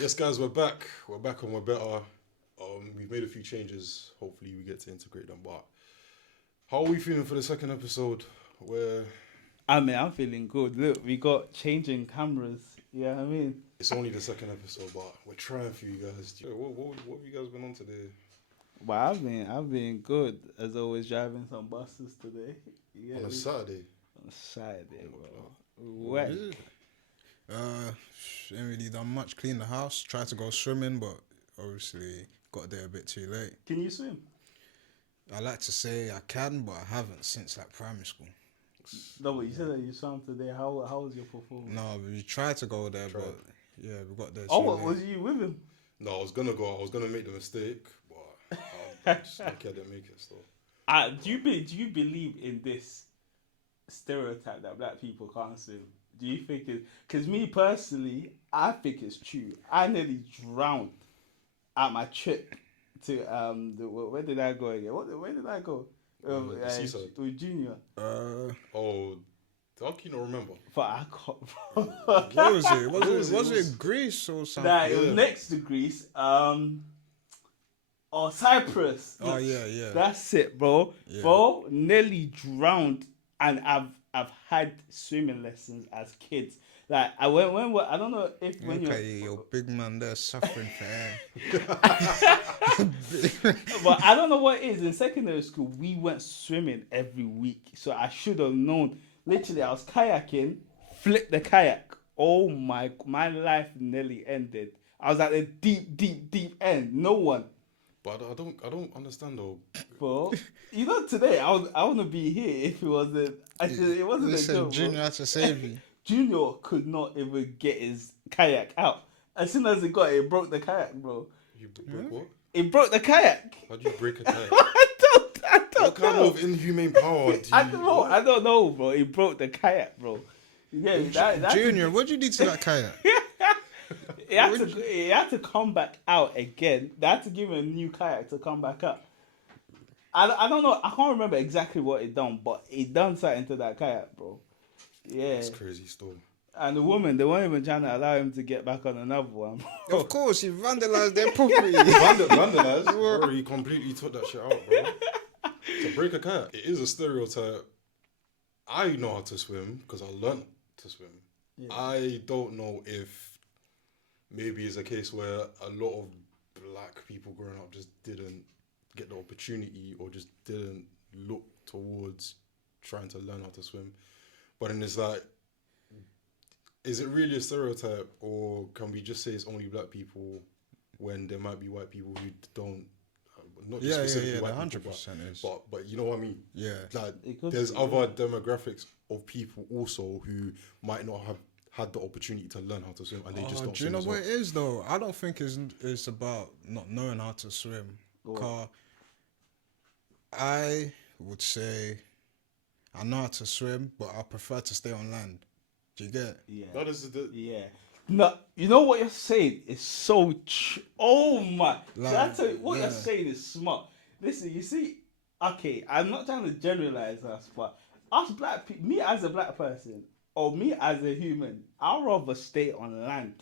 Yes, guys, we're back. We're back and we're better. We've made a few changes. Hopefully, we get to integrate them. But how are we feeling for the second episode? Where I mean, I'm feeling good. Look, we got changing cameras. Yeah, I mean, it's only the second episode, but we're trying for you guys. What have you guys been on today? well, I've been good as always, driving some buses today. Yeah, On a Saturday. on Saturday, bro. What? Wet. Is it? Uh, Ain't really done much. Clean the house. Tried to go swimming, but obviously got there a bit too late. Can you swim? I like to say I can, but I haven't since like primary school. No, but you said that you swam today. How was your performance? No, we tried to go there, Tried. but yeah, we got there. Oh, too what, late. was you with him? No, I was gonna go. I was gonna make the mistake, but I'm just lucky I didn't make it. So Do you believe in this stereotype that black people can't swim? Do you think it? Because me personally, I think it's true. I nearly drowned at my trip to where did I go again? Where did I go? The seaside. With Junior. oh, how can you not remember? But I can't. What was it? Was was it? it Greece or something? Nah, it was Yeah. next to Greece. Or Cyprus. Oh yeah. That's it, bro. Yeah. Bro, nearly drowned, and I've had swimming lessons as kids. Like I I don't know if when Okay, your big man there suffering for air. but I don't know what it is. In secondary school, we went swimming every week, so I should have known. Literally, I was kayaking, flipped the kayak. Oh my life nearly ended. I was at the deep end. No one. But I don't understand though. Bro, you know today I wouldn't be here if it wasn't. It wasn't a Listen, joke. Junior Bro. had to save you. Junior could not even get his kayak out. As soon as he got it, it broke the kayak, bro. You break what? It broke the kayak. How'd you break a kayak? I don't What kind know. of inhumane power do you? I don't know, bro. It broke the kayak, bro. Yeah, that Junior, what do you do to that kayak? it had to come back out again. They had to give him a new kayak to come back up. I don't know. I can't remember exactly what it done, but it done something to that kayak, bro. Yeah. That's crazy stuff. And the woman, they weren't even trying to allow him to get back on another one. Of course, he vandalized their property. Vandalized, bro. He completely took that shit out, bro. To break a kayak, it is a stereotype. I know how to swim because I learned to swim. Yeah. I don't know if maybe it's a case where a lot of black people growing up just didn't get the opportunity or just didn't look towards trying to learn how to swim. But then it's like, is it really a stereotype, or can we just say it's only black people when there might be white people who don't? Not just specifically Yeah. white 100% people, is. but you know what I mean. Yeah. Like It could there's be, other demographics of people also who might not have had the opportunity to learn how to swim, and they just don't. Do you swim know as what well. it is though? I don't think it's about not knowing how to swim. What? 'Cause I would say I know how to swim, but I prefer to stay on land. Do you get? Yeah. That is the Yeah. No, you know what you're saying is so true. Oh my! Like, I tell you, what yeah. you're saying is smart. Listen, you see, okay, I'm not trying to generalize us, but us black people, me as a black person, or me as a human, I'd rather stay on land.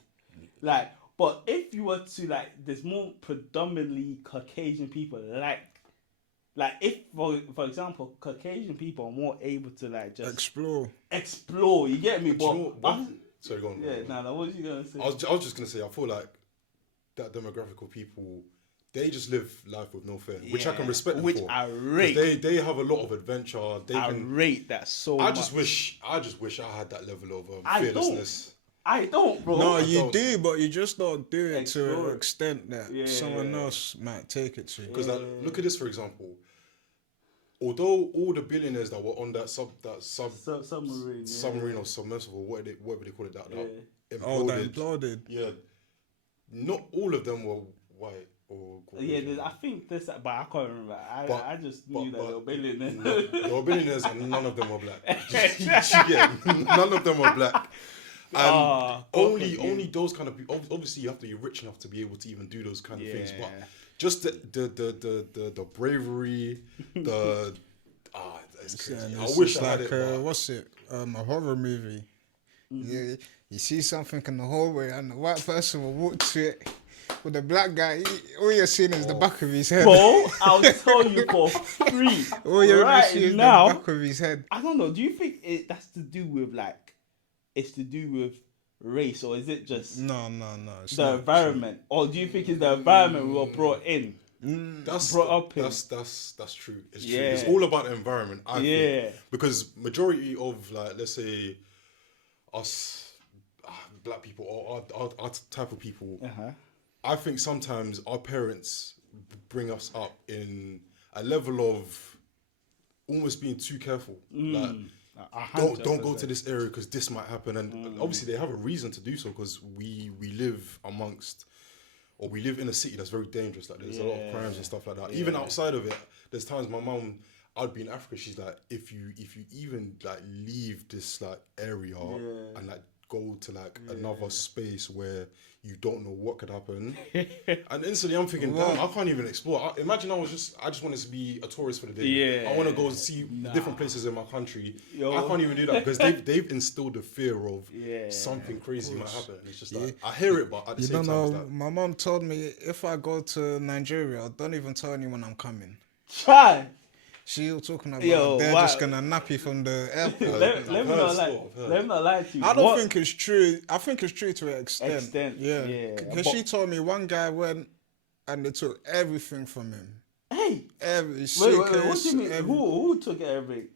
Like, but if you were to like, there's more predominantly Caucasian people like if for example, Caucasian people are more able to like just explore. You get me? Do you know But what? Sorry, go on. yeah, no, what was you gonna say? I was just gonna say, I feel like that demographic of people, they just live life with no fear, which I can Yeah, respect them which for. I 'Cause rate. They have a lot of adventure. I rate that so much. I just wish I had that level of I don't. fearlessness. I don't, bro. No, I you don't. do, but you just don't do it to Explore an it. extent that Yeah. someone else might take it to. Because look at this, for example. Although all the billionaires that were on that Submarine. Yeah. submarine or submersible, whatever they call it, that Oh, that imploded. imploded. Yeah, not all of them were white or Yeah, Caucasian. I think this, but I can't remember. But- I just knew that but- they were billionaires. There were billionaires and none of them were black. Yeah, none of them were black. And only those kind of people. Obviously, you have to be rich enough to be able to even do those kind of things. But Yeah. just the bravery, it's crazy. And I it's wish just I had like it. But what's it? A horror movie. Yeah, You see something in the hallway, and the white person will walk to it. With the black guy, all you're seeing is the back of his head. Bro, I'll tell you for free. All you're gonna see is now, the back of his head. I don't know. Do you think that's to do with like, it's to do with race, or is it just No. the environment, or do you think it's the environment we were brought in? That's Brought up in. that's true. It's true. Yeah. It's all about the environment. I Yeah. think, because majority of, like, let's say us black people or our type of people, I think sometimes our parents bring us up in a level of almost being too careful. Like, don't go to this area because this might happen, and obviously they have a reason to do so, because we live amongst, or we live in a city that's very dangerous. Like, there's a lot of crimes and stuff like that. Yeah. Even outside of it, there's times my mum, I'd be in Africa, she's like, if you even like leave this like area and like go to like another space where you don't know what could happen, and instantly I'm thinking, damn, I can't even explore. Imagine I just wanted to be a tourist for the day. Yeah. I want to go see different places in my country. I can't even do that because they've instilled the fear of something crazy might happen. It's just like, I hear it, but at the You same don't time, it's know. like, My mom told me if I go to Nigeria, don't even tell anyone I'm coming. Try. She was talking about Yo, they're wow. just gonna nap you from the airport. Let me not lie. Let me not lie to you. I don't think it's true. I think it's true to an extent. Yeah. Because she told me one guy went and they took everything from him. Hey. Every Wait, suitcase. what do you mean? Who took everything?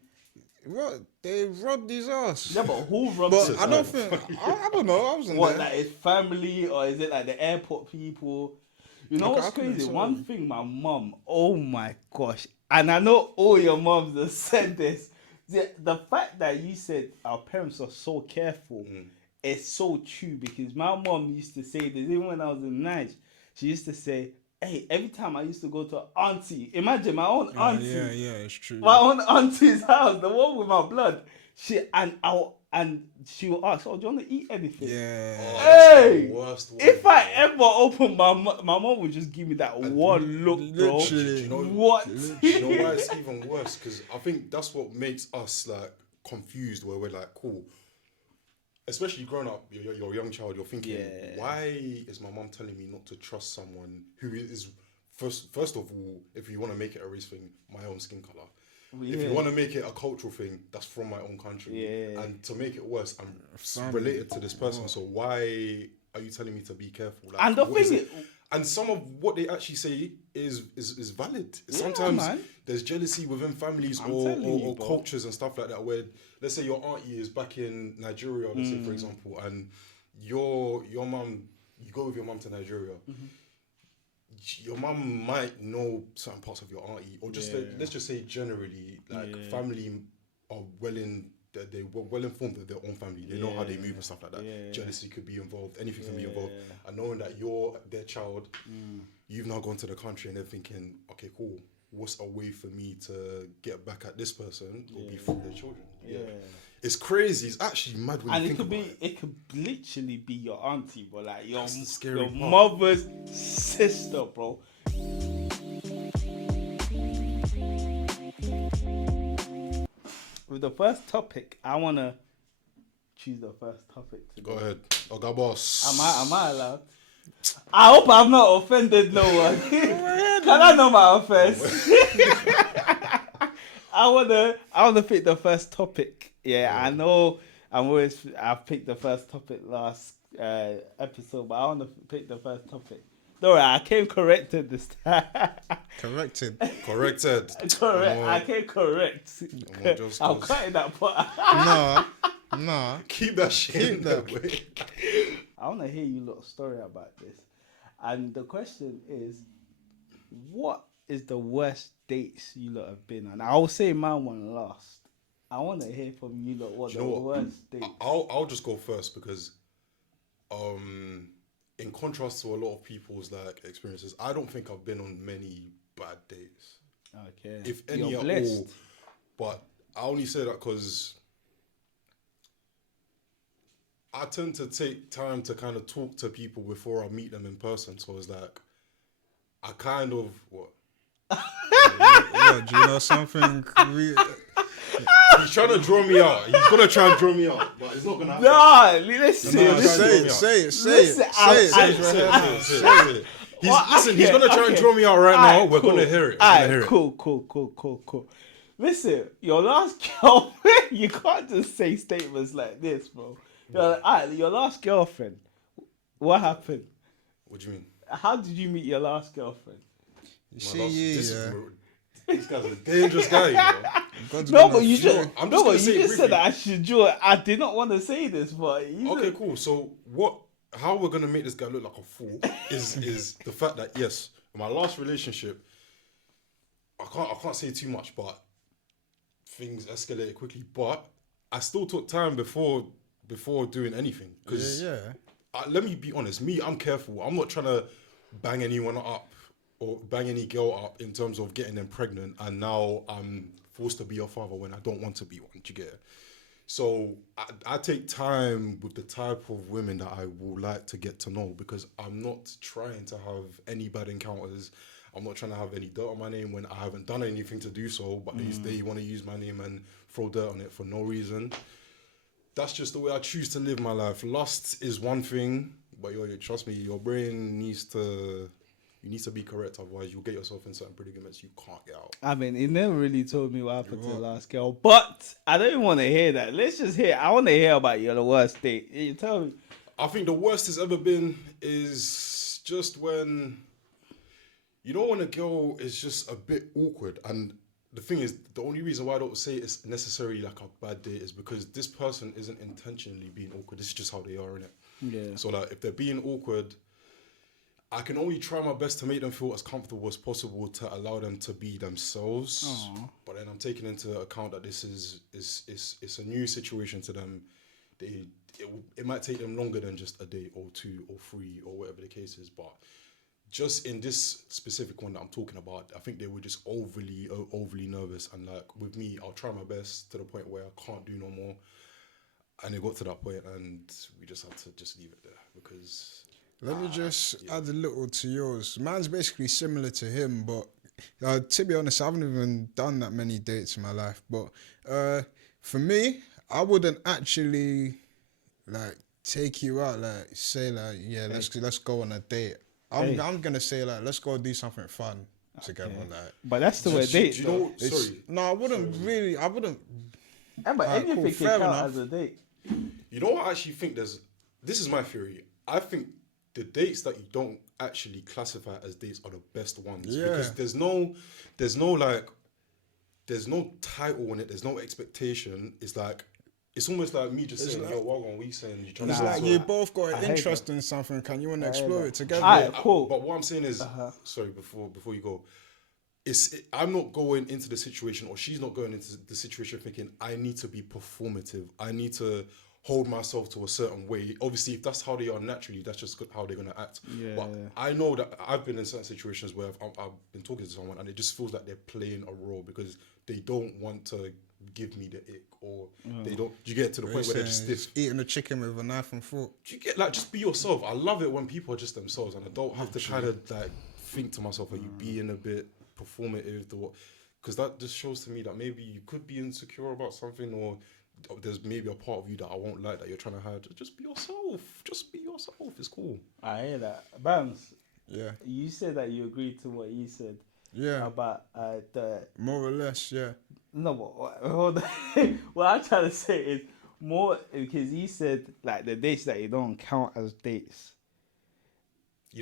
What? They robbed his ass. Yeah, but who robbed But his I don't ass? think. I don't know. I wasn't What, there. like his family, or is it like the airport people? You know Okay, what's I couldn't crazy? say. One thing, my mum, oh my gosh, and I know all your mums have said this. The fact that you said our parents are so careful is so true, because my mum used to say this even when I was in Nigeria. She used to say, hey, every time I used to go to auntie, imagine my own auntie. Yeah, it's true. My own auntie's house, the one with my blood. She will ask, "Oh, do you want to eat anything?" Yeah. Hey, the worst one, if I bro. ever open my mom would just give me that one look, bro. literally. You know, What? you know why it's even worse? Because I think that's what makes us like confused, where we're like, cool. Especially growing up, you're a young child, you're thinking, why is my mom telling me not to trust someone who is, first of all, if you want to make it a race thing, my own skin color. If you want to make it a cultural thing, that's from my own country. And to make it worse, I'm related to this person, so why are you telling me to be careful? Like, And the what is thing it? And some of what they actually say is valid. Sometimes man. there's jealousy within families I'm or telling you, bro. cultures and stuff like that, where, let's say your auntie is back in Nigeria, let's say for example, and your mum, you go with your mum to Nigeria. Your mum might know certain parts of your auntie, or just let's just say generally, like family are they're well informed of their own family. They know how they move and stuff like that. Jealousy could be involved. Anything can be involved. And knowing that you're their child, you've now gone to the country and they're thinking, okay, cool. What's a way for me to get back at this person? Will be through their children. It's crazy. It's actually mad when And you think about it. it could literally be your auntie, bro. Like your That's the scary part. mother's sister, bro. With the first topic, I wanna choose the first topic today. Go ahead. Oga boss. Am I allowed? I hope I've not offended no one. Can I know my offense? I wanna pick the first topic. Yeah, I know I've picked the first topic last episode, but I wanna pick the first topic. Don't worry, I came corrected this time. Corrected. Corrected. Correct. I came correct. just I'm 'cause- cutting that part. Nah. Keep that shit in there, that. way. I want to hear you lot story about this. And the question is, what is the worst dates you lot have been on? I'll say my one last. I want to hear from you lot what Do the you know what? worst dates. I'll just go first because, in contrast to a lot of people's like experiences, I don't think I've been on many bad dates, Okay. if any You're at blessed. all. But I only say that because I tend to take time to kind of talk to people before I meet them in person. So it's like, I kind of What, do you know something? He's trying to draw me out. He's gonna try and draw me out, but it's not gonna happen. Nah, listen. No, listen. Say it. Listen, Say it. He's gonna try and draw me out right now. We're gonna hear it. Cool. Listen, your last girlfriend, you can't just say statements like this, bro. Your last girlfriend, what happened? What do you mean? How did you meet your last girlfriend? This guy's a dangerous guy, you know. No, but you just, I'm no, just gonna but you say just briefly. said that I should draw it. I did not want to say this, but you Okay, said, cool. So how we're gonna make this guy look like a fool is the fact that yes, in my last relationship, I can't say too much, but things escalated quickly. But I still took time before doing anything. Because let me be honest, I'm careful. I'm not trying to bang anyone up or bang any girl up in terms of getting them pregnant, and now I'm forced to be a father when I don't want to be one. Do you get it? So I take time with the type of women that I would like to get to know, because I'm not trying to have any bad encounters. I'm not trying to have any dirt on my name when I haven't done anything to do so, but they want to use my name and throw dirt on it for no reason. That's just the way I choose to live my life. Lust is one thing, but trust me, your brain needs to be correct, otherwise you'll get yourself in certain predicaments you can't get out. I mean, he never really told me what happened to the last girl, but I don't even want to hear that. Let's just hear. I want to hear about the worst date. You tell me. I think the worst it's ever been is just when a girl is just a bit awkward. And the thing is, the only reason why I don't say it's necessarily like a bad date is because this person isn't intentionally being awkward. This is just how they are, innit? Yeah. So that if they're being awkward, I can only try my best to make them feel as comfortable as possible to allow them to be themselves. Aww. But then I'm taking into account that this is a new situation to them. It might take them longer than just a day or two or three or whatever the case is. But just in this specific one that I'm talking about, I think they were just overly nervous. And like with me, I'll try my best to the point where I can't do no more. And it got to that point, and we just had to just leave it there because. Let me just add a little to yours. Mine's basically similar to him, but to be honest, I haven't even done that many dates in my life. But for me, I wouldn't actually like take you out, like say like, yeah, let's go on a date. I'm gonna say like, let's go do something fun together. Like, but that's the way date. Sorry. No, I wouldn't. Yeah, but anything can count as a date. You know what I actually think this is my theory. I think the dates that you don't actually classify as dates are the best ones. Yeah. Because there's no title on it, there's no expectation. It's like, it's almost like me just saying, yo, what we saying? It's like you both got an interest in something, and you want to explore it together. Alright, cool. But what I'm saying is, sorry, before you go, I'm not going into the situation, or she's not going into the situation thinking, I need to be performative. I need to hold myself to a certain way. Obviously, if that's how they are naturally, that's just how they're going to act. Yeah, but I know that I've been in certain situations where I've been talking to someone and it just feels like they're playing a role because they don't want to give me the ick, or they don't. You get to the point where they're just stiff. Eating the chicken with a knife and fork. You get like, just be yourself. I love it when people are just themselves, and I don't have to kind of like think to myself, are you being a bit performative? Because that just shows to me that maybe you could be insecure about something, or there's maybe a part of you that I won't like that you're trying to hide. Just be yourself. Just be yourself. It's cool. I hear that. Bams. Yeah. You said that you agreed to what he said. Yeah. About the. More or less, yeah. No, but hold on. What I'm trying to say is more because he said like the dates that you don't count as dates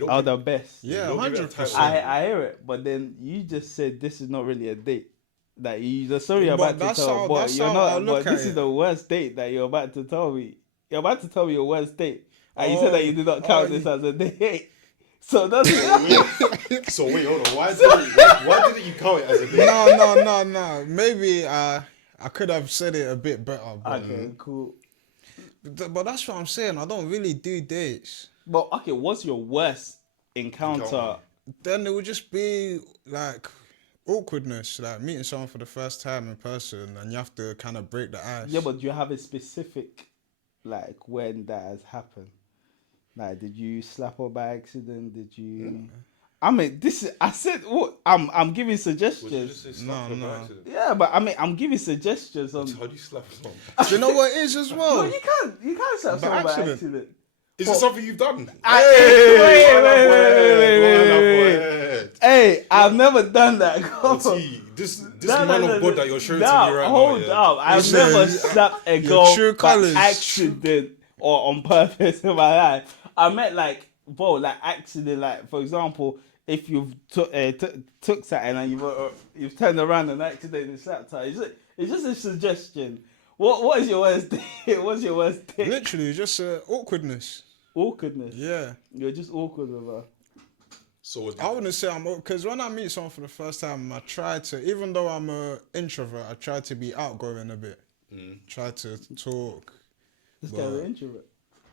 are the best. Yeah, 100%. I hear it, but then you just said this is not really a date. That you're about to tell, but you're not. But this is the worst date that you're about to tell me. You're about to tell me your worst date, and you said that you did not count this as a date. So that's So wait, hold on. Why didn't you count it as a date? No. Maybe I could have said it a bit better. But, okay, cool. But that's what I'm saying. I don't really do dates. But okay, what's your worst encounter? Then it would just be like awkwardness, like meeting someone for the first time in person, and you have to kind of break the ice. Yeah, but do you have a specific, like, when that has happened? Like, did you slap her by accident? Did you? I mean, this is. I said, what? I'm giving Was you suggestions. just say slap her by no. accident? Yeah, but I mean, I'm giving suggestions on. How do you slap someone? Do you know what it is as No, well? you can't slap By someone by accident. accident. Is it something you've done? Wait. Hey, I've never done that. This No, man no, of no, God that you're showing to no, me right hold now. Yeah. up. I've Listen, never slapped a your girl true by colours. accident or on purpose in my life. I meant like, bro, like accident. Like, for example, if you've took something and you've turned around and accidentally slapped her, it's just a suggestion. What is your worst day? What's your worst day? Literally, just awkwardness. Awkwardness. Yeah. You're just awkward with her. So I wouldn't say I'm because when I meet someone for the first time, I try to, even though I'm an introvert, I try to be outgoing a bit. Try to talk. This guy an introvert.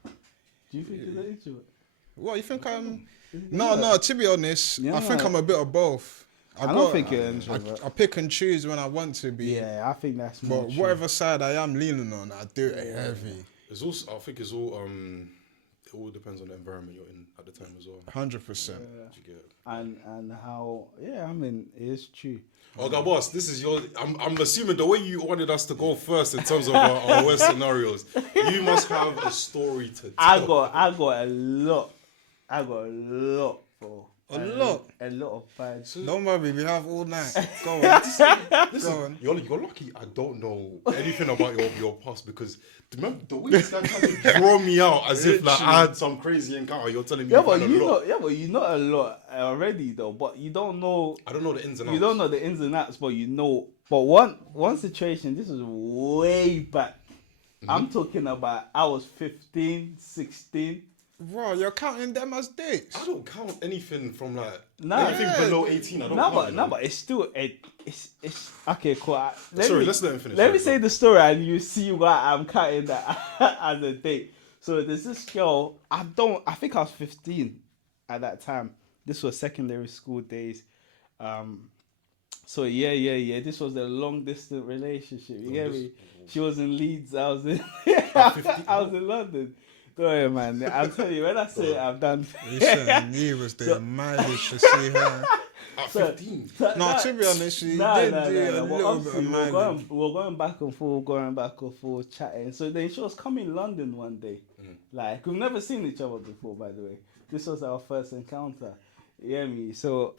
Do you think he's an introvert? What, you think I'm... No, to be honest, I think I'm a bit of both. I don't think you're an introvert. I pick and choose when I want to be. Yeah, I think that's more But true. whatever side I am leaning on, I do it heavy. it's also, I think it's all it all depends on the environment you're in at the time as well. 100%. Do you get it? And how, I mean, it is true. Okay, boss, this is your. I'm assuming the way you wanted us to go first in terms of our worst scenarios, you must have a story to tell. I got a lot. Bro. A lot of bad. Don't worry, we have all night. Go on. Go on. You're lucky I don't know anything about your past because remember the way this guy tried to draw me out as if like I had some crazy encounter. You're telling me Yeah, you but had a lot. but you know a lot already though. But you don't know. I don't know the ins and outs. You don't know the ins and outs, but you know. But one situation. This was way back. I'm talking about. I was 15, 16. Bro, you're counting them as dates. I don't count anything from like Nah. anything below 18. I don't count. But it's still it's okay. Cool. Let's let him finish. Let me say the story, and you see why I'm counting that as a date. So there's this girl. I think I was 15 at that time. This was secondary school days. So yeah. This was a long distance relationship. You get me? She was in Leeds. I was in I was in London. Don't worry, man. I'll tell you, when I say I've done... Listen, you was there mileage to see her. At 15? No, to be honest, you did do a little bit of mileage. We were going back and forth, chatting. So then she was coming to London one day. Like, we've never seen each other before, by the way. This was our first encounter. You hear me? So...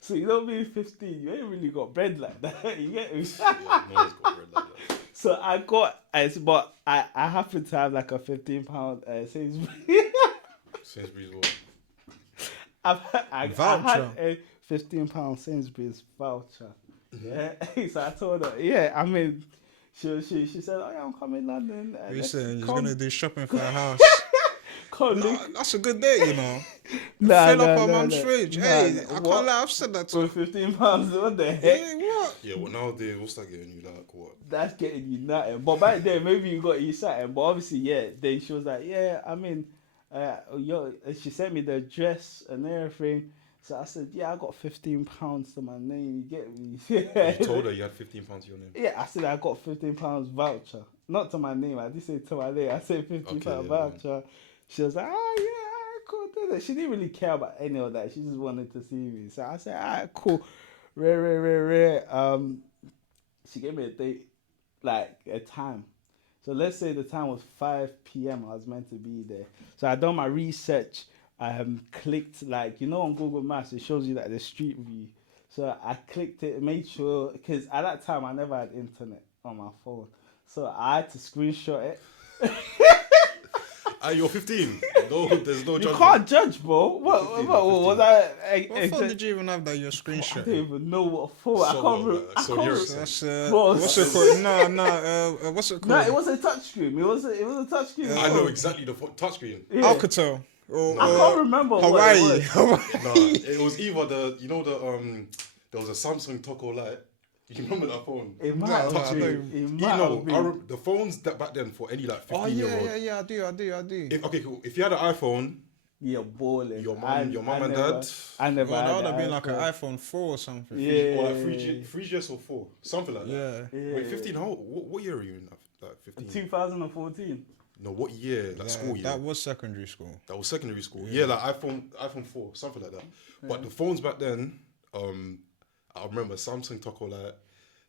So you know, being 15, you ain't really got bread like that. You get me? Yeah, no one's got bread like that. So I happen to have like a £15 Sainsbury's. Sainsbury's what? I Voucher. had a £15 Sainsbury's voucher. Yeah. So I told her, I mean, she said, oh yeah, I'm coming London. You saying you're gonna do shopping for a house? That's a good date, you know. Fill up our mum's fridge. Hey, I can't lie, I've said that to her. For £15, what the heck? Hey, what? Yeah, well nowadays, what's that getting you? Like what? That's getting you nothing. But back then, maybe you got you something. But obviously, then she was like, I mean, she sent me the address and everything. So I said, I got £15 to my name. You get me? You told her you had £15 to your name. Yeah, I said I got £15 voucher. Not to my name. I didn't say to my name. I said £15 voucher. Man. She was like, cool. She didn't really care about any of that. She just wanted to see me. So I said, alright, cool. Rare. She gave me a date, like a time. So let's say the time was 5 p.m. I was meant to be there. So I done my research. I clicked, like, you know, on Google Maps, it shows you like the street view. So I clicked it, made sure, because at that time I never had internet on my phone. So I had to screenshot it. You're 15. No, there's no judgment. You can't judge, bro. What was that? What phone did you even have that your screenshot? I don't even know what phone. I can't remember. What's it called? No. What's it called? No, it was a touchscreen. It was a touchscreen. I know exactly the touchscreen. Yeah. Alcatel. I can't remember Hawaii. What it was. It was either there was a Samsung Toco Lite. You remember that phone? It might have been. The phones that back then for any like 15-year-old. Yeah, I do. Okay, cool. If you had an iPhone, you're balling. Your mom and dad. I never. That would have been like an iPhone 4 or something. Yeah. Or like 3GS or 4, something like that. Yeah. Wait, 15. What year are you in? Like 15. 2014. No, what year? Like school year. That was secondary school. That was secondary school. Yeah, like iPhone 4, something like that. But the phones back then, I remember Samsung Taco Light.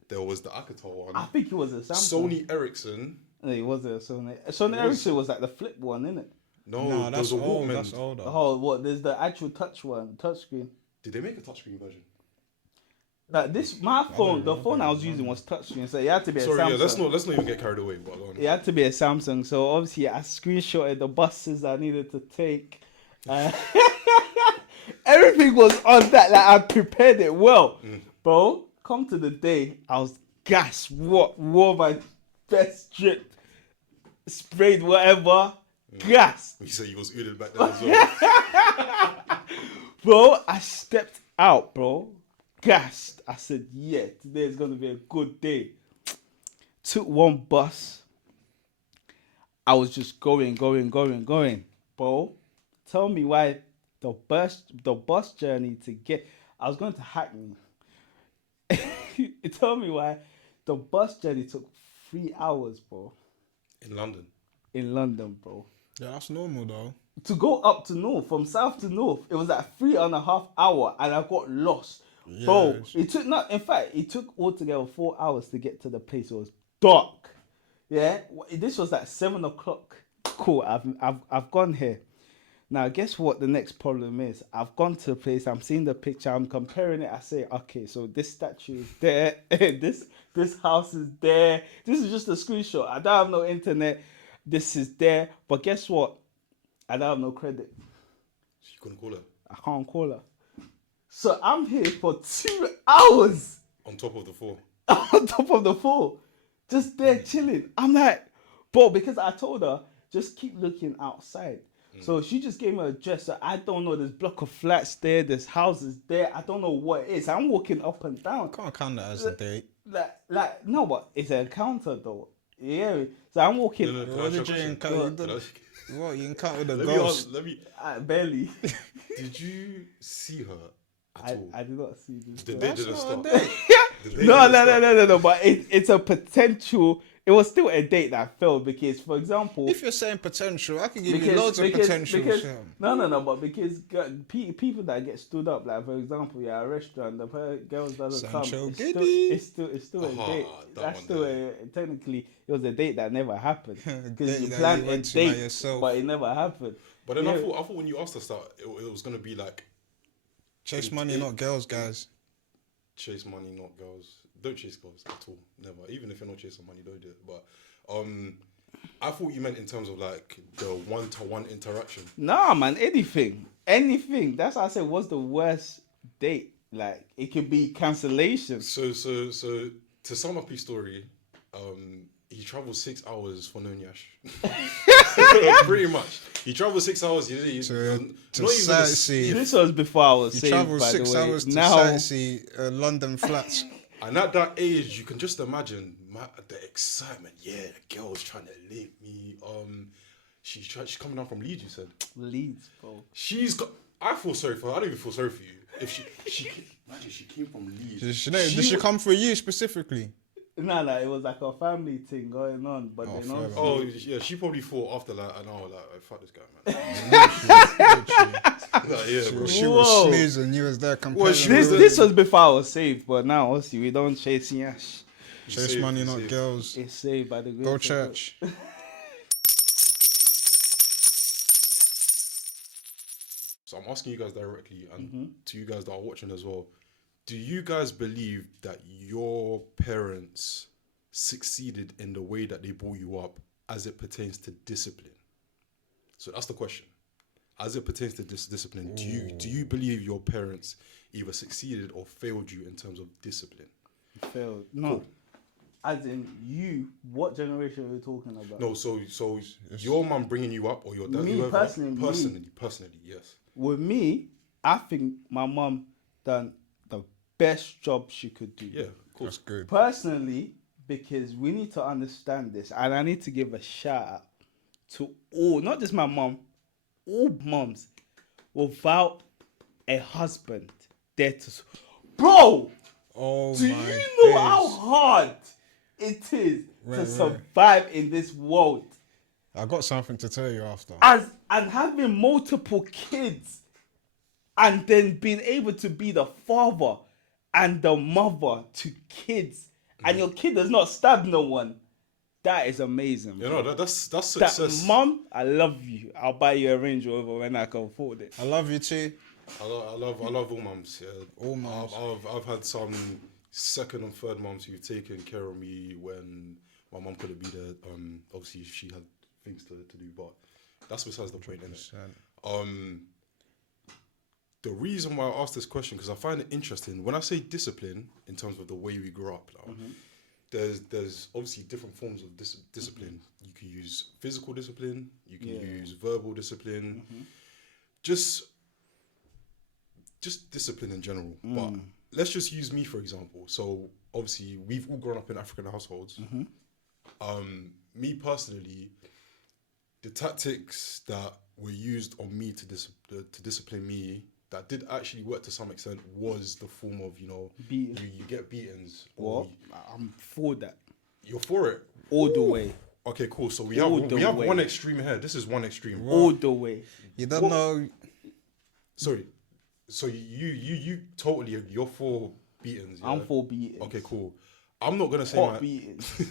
There was the Akatar one. I think it was a Samsung. Sony Ericsson. No, it wasn't a Sony. Sony Ericsson was like the flip one, innit? No, there was a old. Walkman. That's older. Oh, what? There's the actual touch one, touch screen. Did they make a touchscreen version? Like this, my phone, the phone I was using was touchscreen, so it had to be a Samsung. Sorry, yeah, let's not even get carried away. But go on. It had to be a Samsung, so obviously I screenshotted the buses I needed to take. Everything was on that, like I prepared it well. Bro, come to the day, I was gassed, wore my best drip, sprayed whatever, gassed. You said you was ooded back then as well. Bro, I stepped out, bro, gassed. I said, yeah, today's going to be a good day. Took one bus. I was just going. Bro, tell me why the bus journey to get... I was going to Hackney. Tell me why the bus journey took 3 hours, bro. In London, bro. Yeah, that's normal though. To go up to north, from south to north, it was like 3.5 hours, and I got lost. Yeah, bro, it took altogether 4 hours to get to the place. It was dark. Yeah, this was like 7 o'clock. Cool, I've gone here. Now, guess what the next problem is? I've gone to the place, I'm seeing the picture, I'm comparing it, I say, okay, so this statue is there, this house is there, this is just a screenshot, I don't have no internet, this is there, but guess what? I don't have no credit. So you couldn't call her? I can't call her. So I'm here for 2 hours. On top of the 4? On top of the 4. Just there chilling. I'm like, bro, because I told her, just keep looking outside. So she just gave me an address. So I don't know. There's block of flats there. There's houses there. I don't know what it is. I'm walking up and down. Can't count that as a date. Like no, but it's an encounter though. Yeah. So I'm walking. What did you encounter? What you encountered a ghost? Barely. Did you see her at all? I did not see this. The day didn't start. No. But it's a potential. It was still a date that failed because, for example, if you're saying potential, I can give you loads of potential. No, but because people that get stood up, like for example, at a restaurant, the girls doesn't come. It's still a date. That's still technically it was a date that never happened because you planned a date, but it never happened. But then I thought when you asked us that, it was gonna be like chase money, not girls, guys. Chase money, not girls. Don't chase girls at all. Never. Even if you're not chasing money, don't do it. But I thought you meant in terms of like the one-to-one interaction. Nah, man. Anything. That's why I said what's the worst date. Like it could be cancellation. So to sum up his story, he travelled 6 hours for no nyash. Pretty much. He travelled 6 hours. To sightsee. This was before I was saved, travelled by 6 the way. hours to sightsee London flats. And at that age, you can just imagine the excitement. Yeah, the girl's trying to link me. She's coming down from Leeds. You said Leeds, bro. I feel sorry for her. I don't even feel sorry for you. If she came from Leeds. Did she come for you specifically? No, it was like a family thing going on, but then also... Oh, yeah, she probably thought after like an hour, like, fuck this guy, man. She was sneezing, you was there comparing. This was before I was saved, but now, obviously, we don't chase yash. Chase money, not girls. It's saved by the grace Go church. So I'm asking you guys directly, and to you guys that are watching as well, do you guys believe that your parents succeeded in the way that they brought you up as it pertains to discipline? So that's the question. As it pertains to discipline, do you believe your parents either succeeded or failed you in terms of discipline? Failed. No. Cool. As in you, what generation are we talking about? No, so your mum bringing you up or your dad? Me, personally, yes. With me, I think my mum done the best job she could do. Yeah, of course. That's good. Personally, because we need to understand this, and I need to give a shout out to all, not just my mum, all mums without a husband there to... Bro! Do you know how hard it is to survive in this world? I got something to tell you after. and having multiple kids, and then being able to be the father and the mother to kids, and your kid does not stab no one. That is amazing. You bro. know, that's That success. mom, I love you. I'll buy you a Range Rover when I can afford it. I love you too. I love all mums. Yeah. All mums. I've had some second and third mums who've taken care of me when my mum couldn't be there. Obviously she had things to do, but that's besides the point, innit? The reason why I asked this question, because I find it interesting. When I say discipline, in terms of the way we grew up, now, there's obviously different forms of discipline. You can use physical discipline, you can use verbal discipline, just discipline in general. But let's just use me for example. So obviously we've all grown up in African households. Me personally, the tactics that were used on me to discipline me that did actually work to some extent was the form of, you get beatings. What? I'm for that. You're for it? All the way. Okay, cool. So we have one extreme here. This is one extreme. All the way. You don't know. Sorry. So you totally, you're for beatings. Yeah? I'm for beatings. Okay, cool. I'm not gonna say Hot mine. beatings.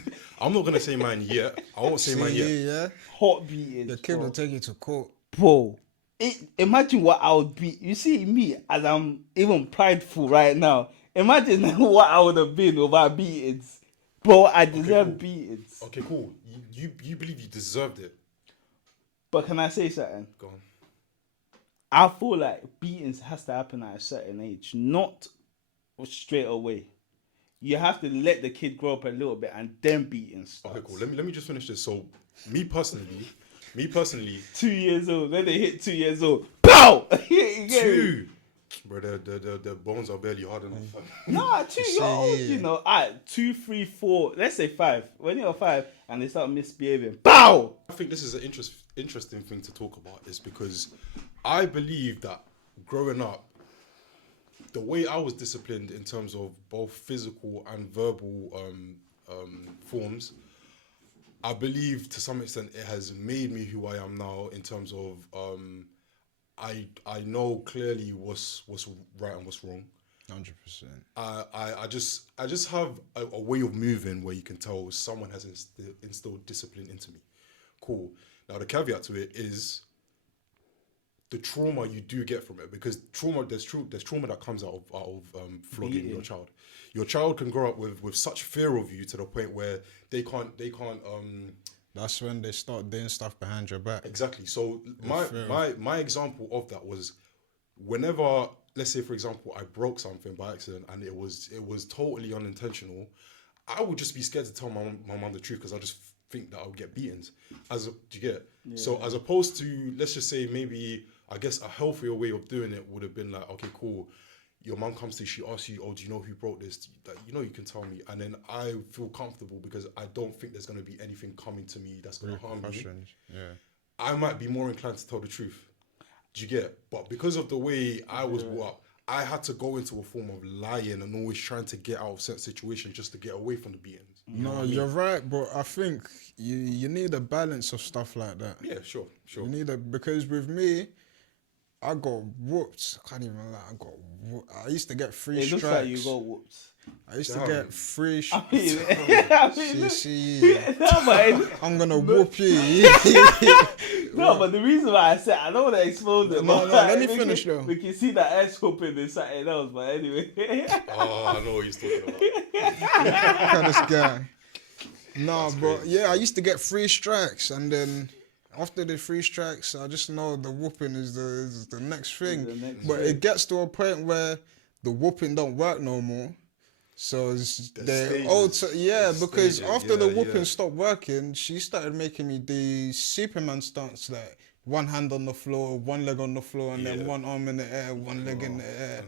I'm not gonna say mine yet. I won't say mine yet. Yeah. Hot beatings. The kid bro. will take you to court. Bro, imagine what I would be. You see me, as I'm even prideful right now. Imagine what I would have been without beatings. Bro, I deserve cool. beatings. Okay, cool. You believe you deserved it. But can I say something? Go on. I feel like beatings has to happen at a certain age, not straight away. You have to let the kid grow up a little bit and then beatings starts. Okay, cool. Let me just finish this. So, me personally, 2 years old. Then they hit 2 years old. Pow! two. Bro, the bones are barely hard enough. Nah, 2 years old. yeah. You know, 2, 3, 4. Let's say 5. When you're 5 and they start misbehaving, pow! I think this is an interesting thing to talk about is because I believe that growing up, the way I was disciplined in terms of both physical and verbal forms, I believe to some extent it has made me who I am now in terms of I know clearly what's right and what's wrong. 100%. I just have a way of moving where you can tell someone has instilled discipline into me. Cool. Now the caveat to it is the trauma you do get from it, because there's trauma that comes out of flogging your child. Your child can grow up with such fear of you to the point where they can't. That's when they start doing stuff behind your back. Exactly. So my example of that was whenever, let's say for example, I broke something by accident and it was totally unintentional, I would just be scared to tell my mum the truth because I just think that I would get beatings. Do you get? Yeah. So as opposed to, let's just say maybe, I guess a healthier way of doing it would have been like, okay, cool. Your mum comes to you, she asks you, oh, do you know who broke this? You can tell me. And then I feel comfortable because I don't think there's going to be anything coming to me that's going to harm me. Yeah. I might be more inclined to tell the truth. Do you get? But because of the way I was brought up, I had to go into a form of lying and always trying to get out of certain situations just to get away from the beatings. You're right, but I think you need a balance of stuff like that. Yeah, sure. You need because with me, I got whooped. I can't even lie. I used to get free It strikes. looks like you got whooped. I used to get free strikes. I'm gonna whoop you. No, but the reason why I said I don't want to expose it. No, let me finish though. We can see that ass whooping is something else, but anyway. Oh, I know what he's talking about. Look at this guy. No, That's but crazy. yeah, I used to get free strikes, and then after the free strikes, I just know the whooping is the next thing. But it gets to a point where the whooping don't work no more. So because after the whooping stopped working, she started making me do Superman stunts, like one hand on the floor, one leg on the floor, and then one arm in the air, one leg in the air.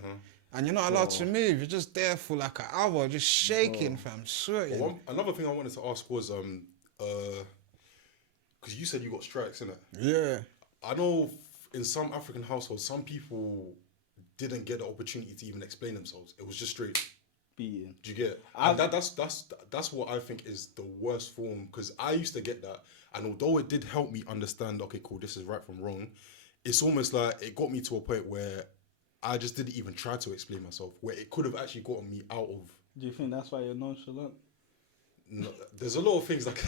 And you're not allowed to move. You're just there for like an hour, just shaking, fam, sweating. Another thing I wanted to ask was because you said you got strikes, innit? Yeah. I know in some African households, some people didn't get the opportunity to even explain themselves. It was just straight beating. Do you get? And that's what I think is the worst form, because I used to get that, and although it did help me understand, okay, cool, this is right from wrong, it's almost like it got me to a point where I just didn't even try to explain myself, where it could have actually gotten me out of. Do you think that's why you're nonchalant? No, there's a lot of things like.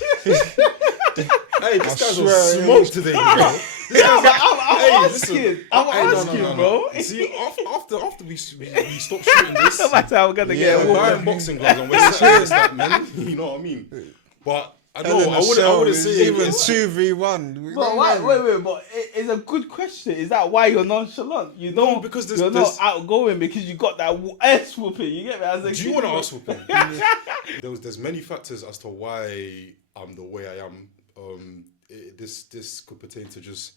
Hey, this guy's on swear, smoke today, bro. I'm asking, bro. See, after we stop shooting this, No matter how we're gonna get we're a buying boxing gloves and we're serious, that man. You know what I mean? But I know I wouldn't say even it's 2v1. But wait, but it's a good question. Is that why you're nonchalant? You don't, No, because you're not outgoing because you got that ass whooping. You get me? As a Do you want to ask whooping? There's many factors as to why I'm the way I am. This could pertain to just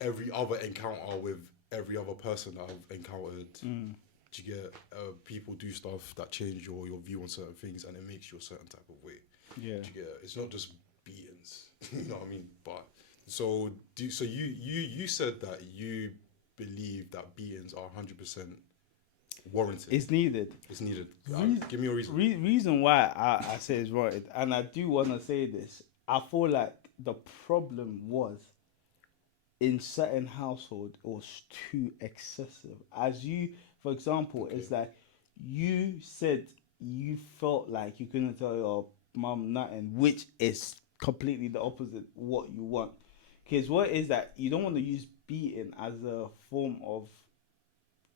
every other encounter with every other person that I've encountered. Do you get? People do stuff that change your view on certain things, and it makes you a certain type of way. Yeah. Do you get? It's not just beatings. You know what I mean? But so you said that you believe that beatings are 100% warranted. It's needed. It's needed. Give me a reason. Reason why I say it's warranted, and I do want to say this. I feel like the problem was in certain households it was too excessive. As you, for example, it's like you said you felt like you couldn't tell your mum nothing, which is completely the opposite what you want. Because what is that you don't want to use beating as a form of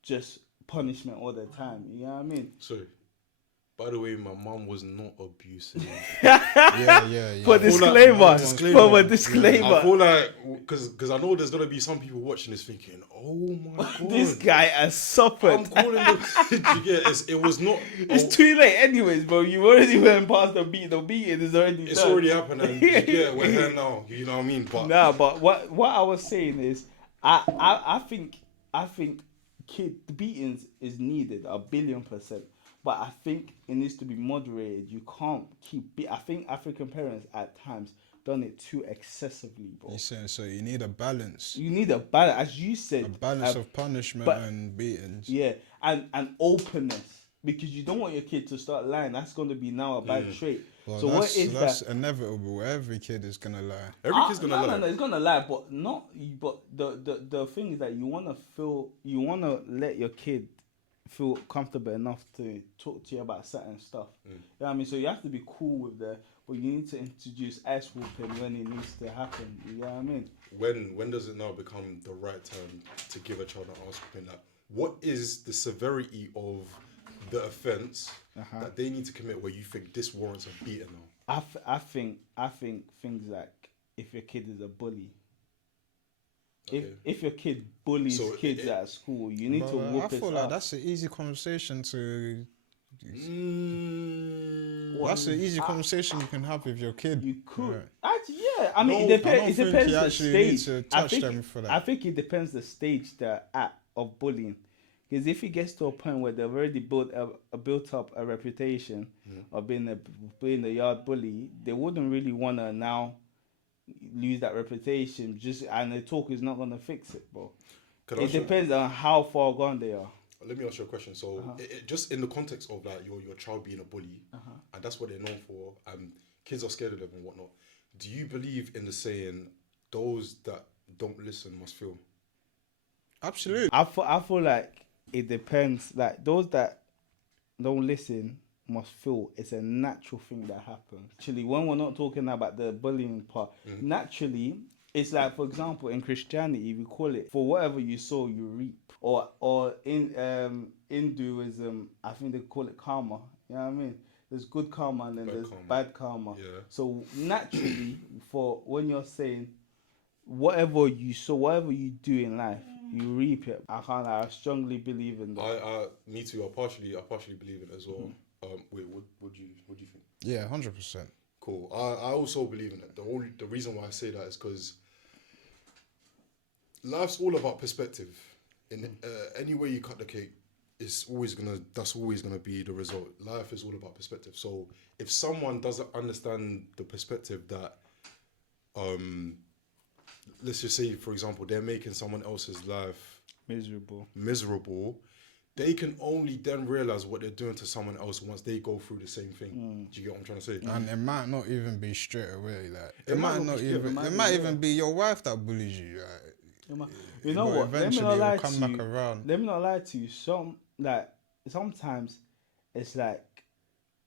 just punishment all the time. You know what I mean? Sorry. By the way, my mum was not abusive. Yeah. For disclaimer. I feel like, because I know there's going to be some people watching this thinking, oh my God. This guy has suffered. I'm calling it was not. It's too late anyways, bro. You already went past the beat. The beating is already It's done. already happened, and we're here now. You know what I mean? But but what I was saying is, I think the beatings is needed 1,000,000,000%. But I think it needs to be moderated. You can't I think African parents at times done it too excessively, bro. You're saying so you need a balance. You need a balance, as you said. A balance of punishment and beatings. Yeah, and openness. Because you don't want your kid to start lying. That's going to be now a bad trait. Well, so that's inevitable. Every kid is gonna lie. Every kid's gonna lie. No, it's gonna lie, but not. But the thing is that you want to let your kid feel comfortable enough to talk to you about certain stuff. You know what I mean? So you have to be cool with that, but you need to introduce ass whooping when it needs to happen. You know what I mean? When does it now become the right time to give a child an ass whooping? Like, what is the severity of the offence that they need to commit where you think this warrants a beating now? I think things like if your kid is a bully. Okay. If your kid bullies kids at school, you need to whoop his I feel like ass. that's an easy conversation to. That's an easy conversation you can have with your kid. You could. Right. Actually, yeah. I mean, it depends. It depends the stage. I think it depends the stage they're at of bullying. Because if it gets to a point where they've already built up a reputation of being a yard bully, they wouldn't really want to now lose that reputation. And the talk is not going to fix it, bro. It depends on how far gone they are. Let me ask you a question. So, just in the context of like your child being a bully, and that's what they're known for, and kids are scared of them and whatnot. Do you believe in the saying, "Those that don't listen must feel"? Absolutely. I feel like it depends. Like those that don't listen must feel. It's a natural thing that happens. Actually, when we're not talking about the bullying part, naturally, it's like, for example, in Christianity, we call it, for whatever you sow, you reap. Or in Hinduism, I think they call it karma. You know what I mean? There's good karma and then there's bad karma. Yeah. So naturally, for when you're saying whatever you sow, whatever you do in life, you reap it. I strongly believe in that. Me too. I partially believe in it as well. Wait, what do you think? Yeah, 100%. Cool. I also believe in it. The reason why I say that is because life's all about perspective. In any way you cut the cake, that's always gonna be the result. Life is all about perspective. So if someone doesn't understand the perspective that, let's just say, for example, they're making someone else's life miserable, they can only then realize what they're doing to someone else once they go through the same thing. Do you get what I'm trying to say? And it might not even be straight away. Like It might not be straight, it might even be your wife that bullies you. You know But what? Let me eventually not it'll lie come to back you. around. Let me not lie to you. Sometimes it's like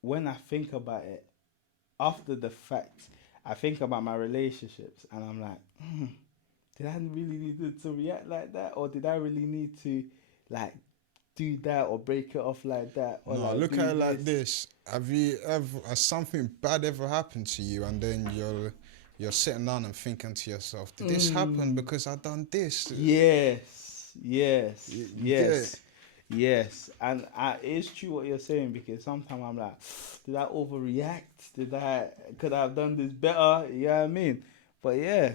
when I think about it after the fact, I think about my relationships and I'm like, did I really need to react like that, or did I really need to like do that or break it off like that? Or No, like, look do at it like this. Has something bad ever happened to you, and then you're sitting down and thinking to yourself, did this happen because I done this? Yes, Yeah. yes. And it's true what you're saying, because sometimes I'm like, did I overreact? Could I have done this better? You know what I mean? But yeah.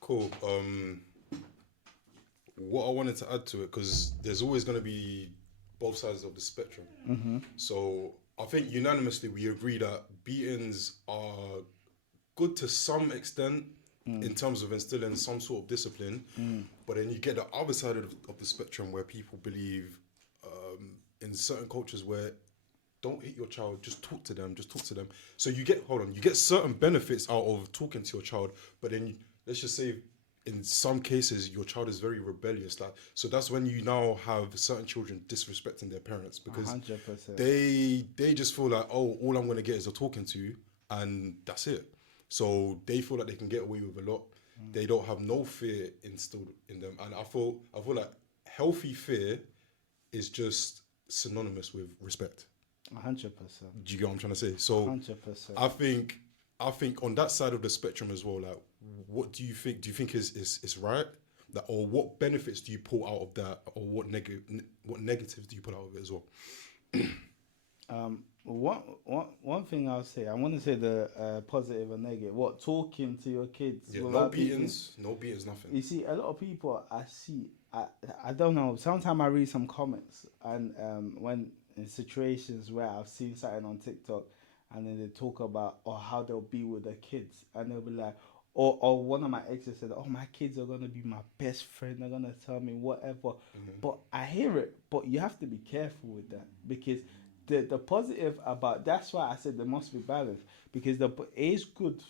Cool. What I wanted to add to it, because there's always going to be both sides of the spectrum. So I think unanimously we agree that beatings are good to some extent in terms of instilling some sort of discipline. But then you get the other side of the spectrum where people believe in certain cultures where don't hit your child, just talk to them. So you get certain benefits out of talking to your child, but then let's just say in some cases your child is very rebellious, like, so that's when you now have certain children disrespecting their parents because 100%. they just feel like, oh, all I'm going to get is a talking to and that's it. So they feel like they can get away with a lot. They don't have no fear instilled in them, and I feel like healthy fear is just synonymous with respect. 100%. Do you get what I'm trying to say? So 100%. I think on that side of the spectrum as well, like, what do you think? Do you think is right? That, or what benefits do you pull out of that, or what negatives do you pull out of it as well? One thing I'll say, I want to say the positive and negative. What, talking to your kids? Yeah, no without beatings, nothing. You see, a lot of people I don't know. Sometimes I read some comments, and when in situations where I've seen something on TikTok, and then they talk about how they'll be with their kids, and they'll be like, or one of my exes said, "Oh, my kids are gonna be my best friend. They're gonna tell me whatever." But I hear it, but you have to be careful with that, because the positive about, that's why I said there must be balance, because it is good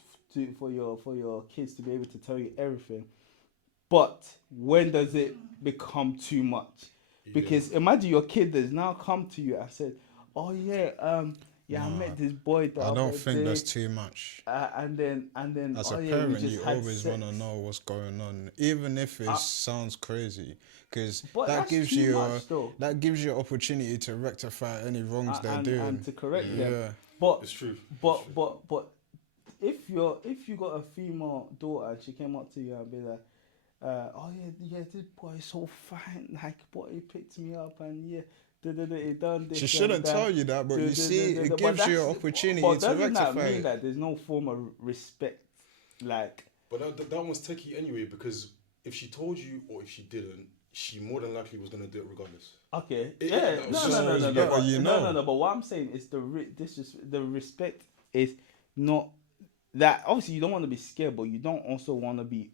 for your kids to be able to tell you everything. But when does it become too much? Because imagine your kid has now come to you and said, "Oh yeah, I met this boy the I other don't think day." that's too much. And then As oh a yeah, we parent, just you had always sex. want to know what's going on, even if it sounds crazy, because But that that's gives too you much, though. that gives you opportunity to rectify any wrongs they're doing. And to correct them. Yeah. But It's true. But if you got a female daughter and she came up to you and be like, "Oh yeah, this boy is so fine. Like, boy, he picked me up and yeah, he done this." She shouldn't tell you that, but you see, it gives you an opportunity to doesn't that rectify mean it. that there's no form of respect? Like, But that one's techie anyway, because if she told you or if she didn't, she more than likely was gonna do it regardless. okay, that was just- yeah, but you know. no. But what I'm saying is the respect is not that. Obviously, you don't want to be scared, but you don't also want to be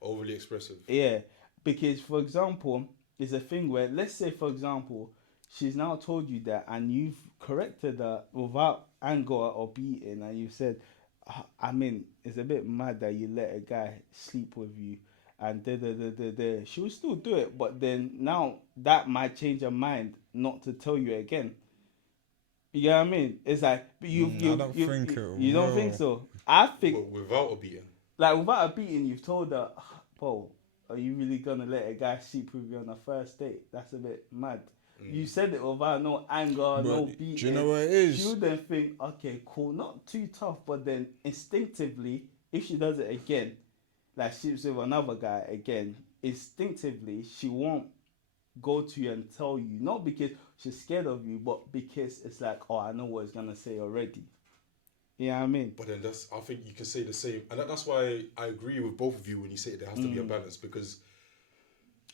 Overly expressive. yeah. Because, for example, it's a thing where, let's say, for example, she's now told you that, and you've corrected her without anger or beating, and you said, I mean, it's a bit mad that you let a guy sleep with you, and she will still do it, but then now that might change her mind not to tell you again. You know what I mean? It's like, but you don't think it you don't think will. so? I think, But without a beating. like, without a beating, you've told her, Paul, are you really gonna let a guy sleep with you on a first date? That's a bit mad. You said it without no anger, no beating. Do you know what it is? She would then think, okay, cool, not too tough, but then instinctively, if she does it again, like sleeps with another guy again, instinctively she won't go to you and tell you, not because she's scared of you, but because it's like, oh, I know what he's gonna say already. You know what I mean? But then I think you can say the same, and that's why I agree with both of you when you say there has to be a balance, because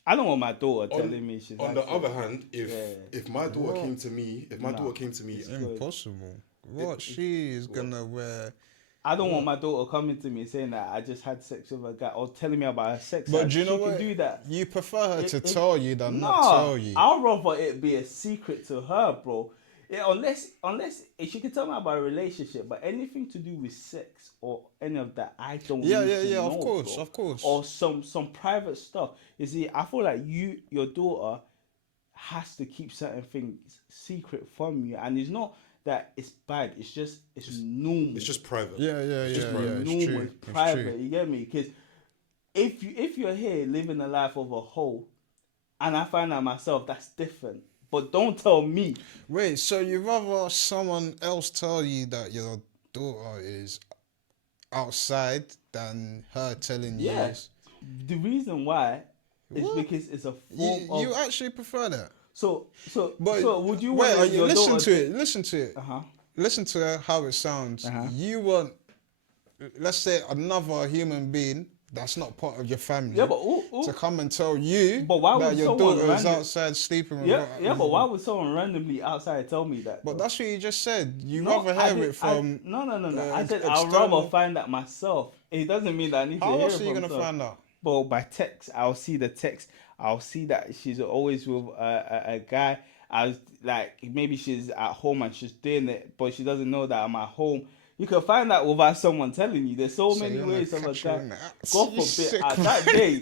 I don't want my daughter telling me she's. On the other hand, if my daughter came to me, It's impossible. What she is gonna wear I don't want my daughter coming to me saying that I just had sex with a guy or telling me about her sex. But life. do you know She what? can do that. You prefer her to It- tell you than not Nah, tell you. I'd rather it be a secret to her, bro. Yeah, unless if she can tell me about a relationship, but anything to do with sex or any of that, I don't. Yeah, need yeah, to yeah. know, Of course, bro. of course. Or some private stuff. You see, I feel like your daughter, has to keep certain things secret from you, and it's not that it's bad. It's normal. It's just private. Yeah, yeah, It's yeah, just yeah. private. It's normal. true. It's It's private. true. You get me? Because if you're here living a life of a hoe, and I find out myself, that's different. But don't tell me. Wait, so you rather someone else tell you that your daughter is outside than her telling you? Yeah. The reason why is What? because it's a form of. You actually prefer that? So But would you wait, want your listen daughter? to it. Listen to it. Uh-huh. Listen to how it sounds. Uh-huh. You want, let's say, another human being that's not part of your family Yeah, but to come and tell you But why that would your someone daughter is random- outside sleeping with Yeah, her. yeah, but why would someone randomly outside tell me that? But though? that's what you just said. You No, rather I hear did- it from. no. I said I'd external- rather find that myself. It doesn't mean that I need to How hear else it are you from gonna someone. find out? But by text, I'll see the text. I'll see that she's always with a guy. I was like, maybe she's at home and she's doing it, but she doesn't know that I'm at home. You can find that without someone telling you. There's so many you're gonna ways of a catch her guy. in the act. God You forbid, sick at man. that day,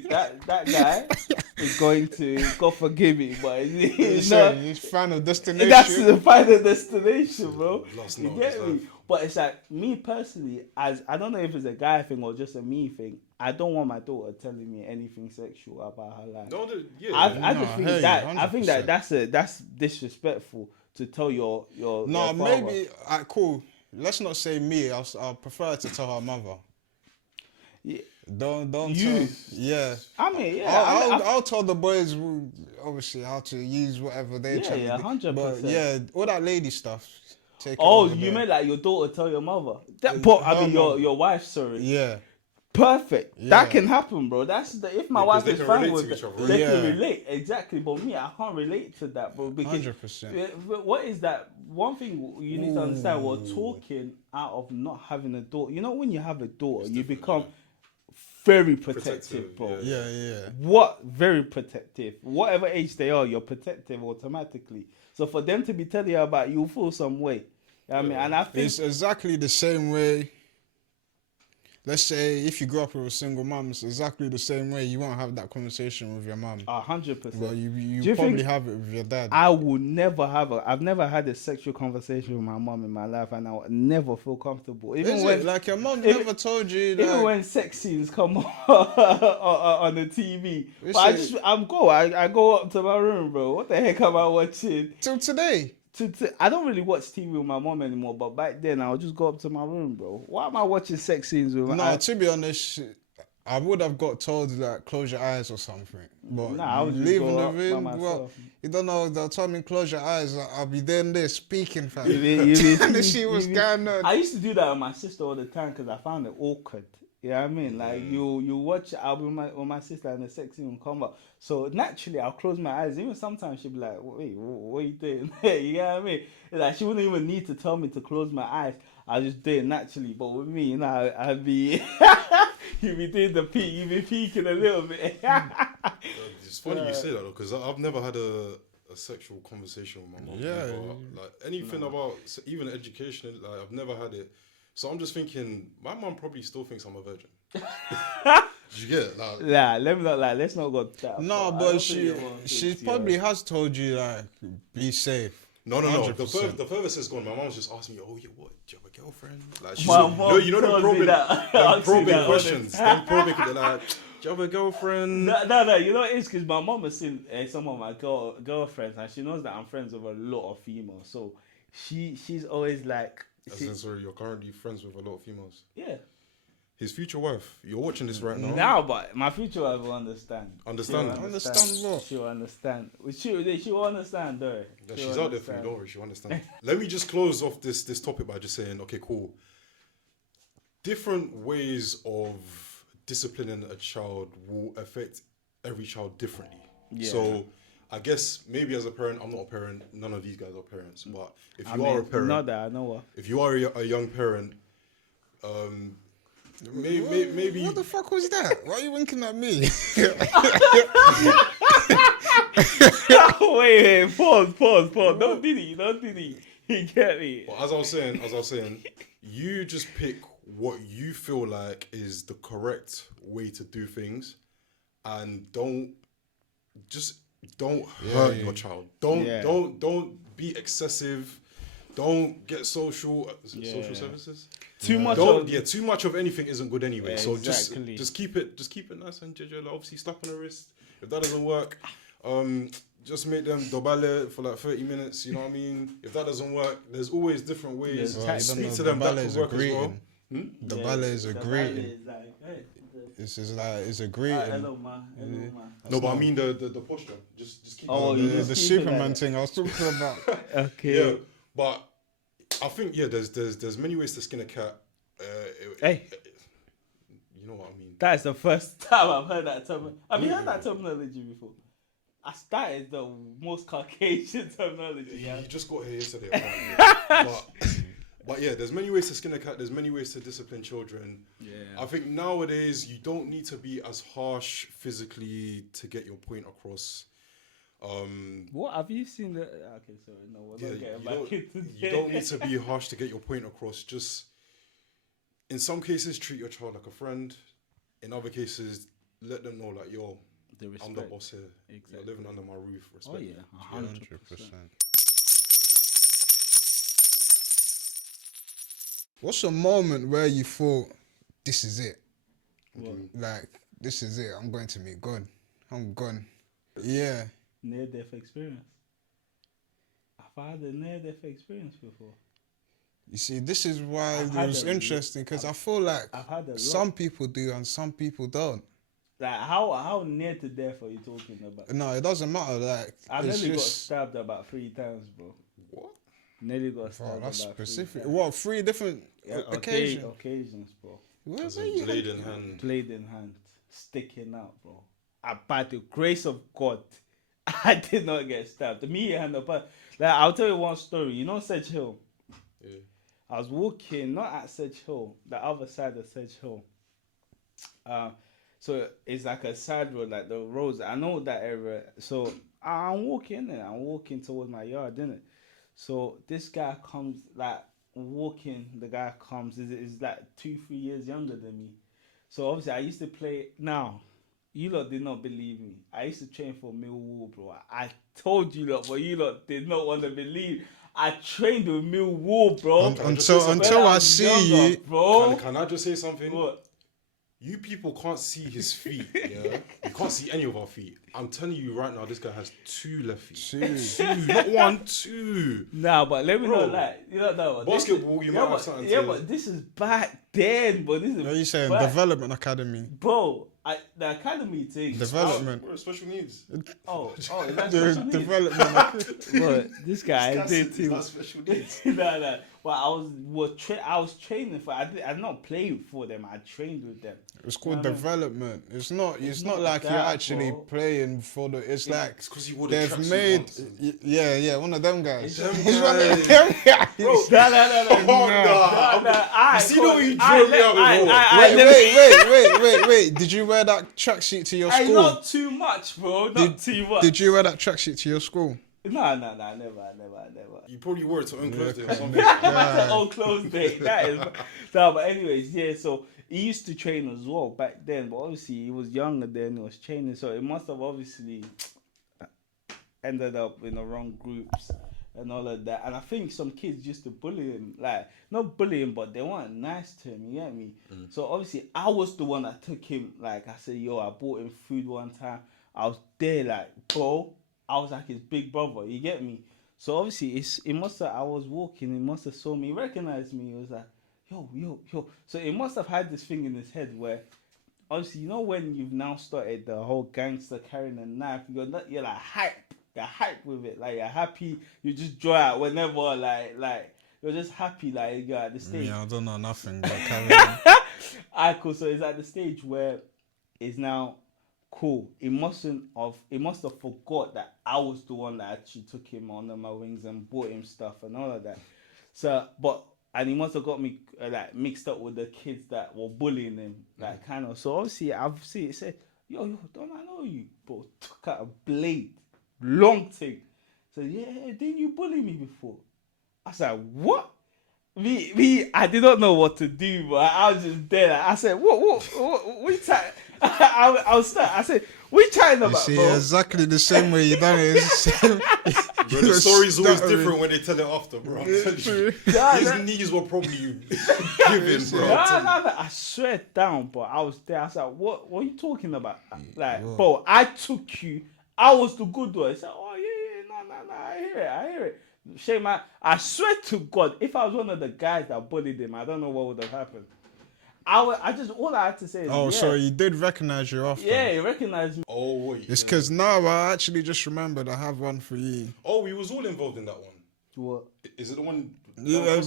that guy is going to, God forgive me, but it's So not. you found a destination. That's the final destination, bro. Last You note of get his me? life. But it's like me personally, as I don't know if it's a guy thing or just a me thing. I don't want my daughter telling me anything sexual about her life. No, yeah. I No, just I think hear you, that I think 100%. that's disrespectful to tell your No, your father. maybe. Cool. Let's not say me. I'll prefer to tell her mother. Yeah. Don't You. tell. Yeah. I mean, yeah, I'll tell the boys obviously how to use whatever they Yeah, try yeah, to do. 100%. But yeah, all that lady stuff. Take it oh, over you there. meant like your daughter tell your mother? That, but I her mean mother. your wife. Sorry. Yeah. Perfect. Yeah. That can happen, bro. That's if my Yeah, 'cause wife they is can fine relate with to it, each other, they right? can Yeah. relate exactly. But me, I can't relate to that, bro. Because 100%. what is that? One thing you need to understand: we're talking out of not having a daughter. You know, when you have a daughter, you different, become very protective, Protective, bro. Yeah. What very protective. Whatever age they are, you're protective automatically. So for them to be telling you about, you feel some way. You know what I mean, and I think It's exactly the same way. Let's say if you grew up with a single mum, it's exactly the same way. You won't have that conversation with your mum. 100%. Well, you Do you probably think- have it with your dad. I will never I've never had a sexual conversation with my mom in my life, and I will never feel comfortable. Even Is when it like your mum even- never told you even that? when sex scenes come on the TV, You but say- I go up to my room, bro. What the heck am I watching? Till today. I don't really watch TV with my mom anymore, but back then I would just go up to my room, bro. Why am I watching sex scenes with No, my? to be honest, I would have got told like close your eyes or something. But Nah, I would just leaving go the up by room, well, myself. you don't know. They'll tell me close your eyes. I'll be there speaking, fam. You Trying to see what's going on. I used to do that with my sister all the time because I found it awkward. You know what I mean? Like you watch I'll be with my sister and the sex scene will come up. So naturally I'll close my eyes. Even sometimes she'll be like, wait, what are you doing? You know what I mean? Like she wouldn't even need to tell me to close my eyes. I'll just do it naturally. But with me, you know, I'd be you'd be doing the peek, you'd be peeking a little bit. It's funny you say that though, because I've never had a sexual conversation with my mom. Yeah. Never. Like anything about even education, like I've never had it. So I'm just thinking, my mom probably still thinks I'm a virgin. Did you get it? Like, Nah, let me not like. Let's not go that. No, far. I but don't think she your mom thinks probably you're- has told you like be safe. no. The 100%. furthest it's gone, my mom's just asked me, "Oh, yeah, what? Do you have a girlfriend?" Like, she's My like, mom you know tells the me probing, that. them Asks me probing that all the questions. Them probing, they're like, "Do you have a girlfriend?" No. You know what it is? Because my mom has seen some of my girlfriends, and she knows that I'm friends with a lot of females. So she's always like, As in, sorry, you're currently friends with a lot of females. yeah. His future wife, you're watching this right now. Now, but my future wife will understand. Understand? She'll Understand what? She'll understand. She will understand, though. Yeah, She'll she's out there for you, understand. don't worry, she'll understand. Let me just close off this topic by just saying, okay, cool. Different ways of disciplining a child will affect every child differently. Yeah. So I guess maybe as a parent, I'm not a parent, none of these guys are parents, but if I you are a mean, parent, not that I know her. if you are a young parent, Maybe What the fuck was that? Why are you winking at me? Wait, pause. Don't do it. You get me? But as I was saying, you just pick what you feel like is the correct way to do things, and don't hurt your child. Don't be excessive. Don't get social services. Too much. Too much of anything isn't good anyway. Yeah, so exactly. just keep it nice and gentle. Obviously, slap on the wrist. If that doesn't work, just make them dobale for like 30 minutes. You know what I mean? If that doesn't work, there's always different ways. Speak to them. That could work as well. The ballet is a greeting. Is like, hey, It's just like it's a greeting. hello, ma. No, but I mean the posture. Just keep. Oh, you just The keep it Superman like thing I was talking about. Okay. Yeah, but I think there's many ways to skin a cat. Hey. You know what I mean? That is the first time I've heard that term. Have you heard that terminology before? That is the most Caucasian terminology. Yeah. You just got here yesterday. But yeah, there's many ways to skin a cat. There's many ways to discipline children. Yeah. I think nowadays you don't need to be as harsh physically to get your point across. What have you seen? Okay, sorry, no, we're not getting back into you don't need to be harsh to get your point across. Just in some cases, treat your child like a friend. In other cases, let them know like, yo, I'm the boss here. Exactly. You're living under my roof. Respect. Oh yeah, 100%. What's a moment where you thought, this is it? What? Like, this is it. I'm going to meet God. I'm gone. Yeah. Near-death experience. I've had a near-death experience before. You see, this is why I've it had was a- interesting because I feel like I've had a lot. some people do and some people don't. Like, how near to death are you talking about? No, it doesn't matter. Like, I it's nearly got just stabbed about 3 times, bro. What? Nearly got stabbed oh, that's about 3 specific. times. What, 3 different occasions? Occasions, bro. Where As were a you? blade in hand. Blade in hand, sticking out, bro. By the grace of God, I did not get stabbed. Me and the like, I'll tell you one story. You know Sedge Hill? Yeah. I was walking, not at Sedge Hill, the other side of Sedge Hill. So it's like a side road, like the roads. I know that area. So I'm walking and I'm walking towards my yard, innit? So this guy comes, like, walking, the guy comes, is like 2-3 years younger than me. So obviously I used to play, now, you lot did not believe me. I used to train for Millwall, bro. I told you lot, but you lot did not want to believe. I trained with Millwall, bro. Until I see you, bro. Can I just say something? What? You people can't see his feet, yeah? You can't see any of our feet. I'm telling you right now, this guy has 2 left feet. 2, not 1, 2. Nah, but let me Bro, not lie. You don't know. Basketball, you might have something to... but this is back then, but this is... what are you saying? back. Development Academy. Bro, the academy thing. Development. Bro, special needs. Oh, is that The special needs? development. But this guy did too. That's special needs. Nah. But I was training for. I did not play for them. I trained with them. It's called No. development. It's not not like that, you're actually bro. playing for the. It's like It's because you wore the they've tracksuit made. once and- Yeah, one of them guys. Them He's one guys. of them guys. No. Oh, nah. You see the way you drove me out before? Wait. Did you wear that tracksuit to your I school? not too much, bro. Not too much. Did you wear that tracksuit to your school? Nah, never. You probably wore it to unclose it or something. That's an old clothes day. That is. No, but anyways, yeah. So he used to train as well back then, but obviously he was younger then. He was training, so it must have obviously ended up in the wrong groups and all of that. And I think some kids used to bully him, like not bully him, but they weren't nice to him. You get me? So obviously I was the one that took him. Like I said, yo, I bought him food one time. I was there, like, bro. I was like his big brother. You get me? So obviously it must have. I was walking. He must have saw me, recognized me. He was like, yo. So it must have had this thing in his head where, obviously, you know when you've now started the whole gangster carrying a knife, you're like hype. You're hype with it. Like you're happy. You just draw out whenever. Like you're just happy. Like you're at the stage. Yeah, I don't know nothing. But carry on. Alright, cool. So it's at the stage where it's now cool. It must have forgot that I was the one that actually took him under my wings and bought him stuff and all of that. So, but and he must have got me like mixed up with the kids that were bullying him, like kind of. So obviously, I've seen it said, yo, don't I know you? Bro, took out a blade, long thing. So yeah, didn't you bully me before? I was like, what? I did not know what to do, but I was just there. Like, I said, what we chatting? I was stuck. I said, we chatting You about, see, bro? exactly the same way you done it. It's the same. Bro, the story's always different when they tell it after, bro. I'm telling you. His knees were probably giving, bro. No, I swear down, but I was there. I was like, what are you talking about? Like, bro, I took you. I was the good one. He said, oh, yeah, no, I hear it. Shame, I swear to God, if I was one of the guys that bullied him, I don't know what would have happened. All I had to say is, Oh, so he did recognize you after? Yeah, he recognized me. Oh, wait. It's because now I actually just remembered I have one for you. Oh, we was all involved in that one. What? Is it the one? Yeah,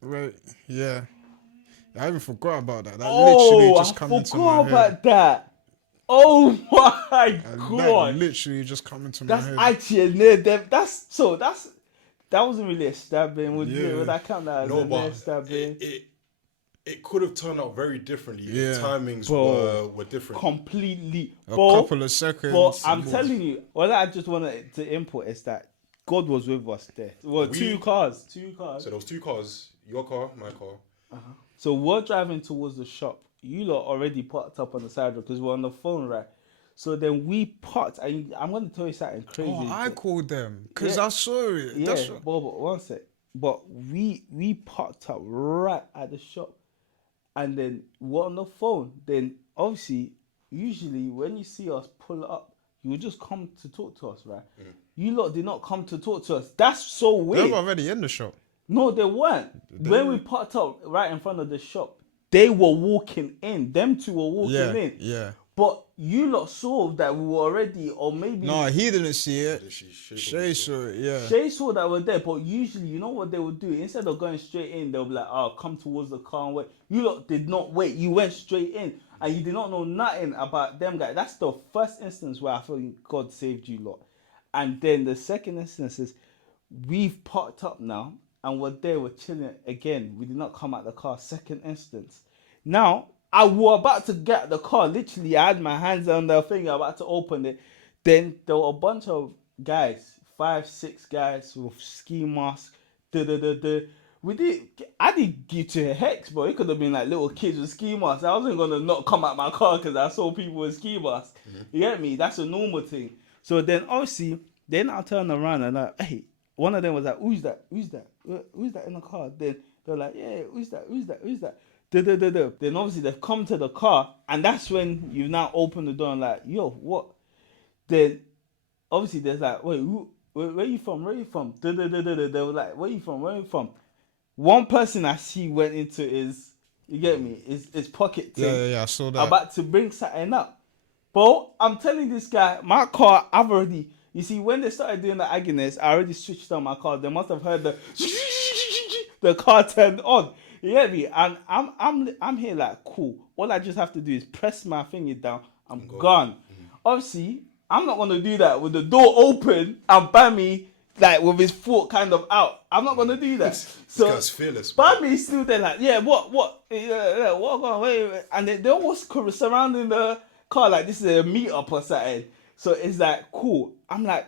right. Yeah. I even forgot about that. That Oh, literally just come into my head. about that. Oh my That God. literally just come into my That's head. actually near them. That wasn't really a stabbing. Would that count that as No, a near but stabbing? it could have turned out very differently. Yeah. The timings Bro, were different. Completely. A couple of seconds. But I'm telling you, what I just wanted to input is that God was with us there. Well, two cars. So there was 2 cars. Your car, my car. So we're driving towards the shop. You lot already parked up on the side because we're on the phone, right? So then we parked, and I'm going to tell you something crazy. Oh, I called them because Yeah. I saw it. Yeah, That's but one sec. But we parked up right at the shop, and then we're on the phone. Then obviously, usually when you see us pull up, you would just come to talk to us, right? You lot did not come to talk to us. That's so they weird. were already in the shop. No, they weren't. When we parked up right in front of the shop, they were walking in. Them two were walking in. Yeah. But you lot saw that we were already, or maybe No, he didn't see it. Shay Shay saw it, yeah. Shay saw that we're there. But usually, you know what they would do? Instead of going straight in, they'll be like, oh, come towards the car and wait. You lot did not wait. You went straight in. And you did not know nothing about them guys. That's the first instance where I feel God saved you lot. And then the second instance is, we've parked up now, and we're there, we're chilling again. We did not come out the car. Second instance. Now, I was about to get the car. Literally, I had my hands on the thing, about to open it. Then there were a bunch of guys, 5, 6 guys with ski masks. I didn't give to a hex, but it could have been like little kids with ski masks. I wasn't gonna not come out my car because I saw people with ski masks. You get me? That's a normal thing. So then obviously, then I turn around and like, hey, one of them was like, who's that in the car? Then they're like, yeah, who's that? Then obviously they've come to the car, and that's when you now open the door and like, yo, what? Then obviously there's like, wait, where you from? They were like, where you from? One person I see went into his, you get me, his pocket thing. Yeah, I saw that. About to bring something up. But I'm telling this guy, my car, I've already, you see, when they started doing the agonists, I already switched on my car. They must have heard the car turned on. You get me? And I'm here like, cool. All I just have to do is press my finger down. I'm gone. Obviously, I'm not gonna do that with the door open and Bammy like with his foot kind of out. I'm not gonna do that. So This guy's fearless. Bammy's still there like, yeah, what going? Wait. And they almost surrounding the car like this is a meetup or something. So it's like cool. I'm like,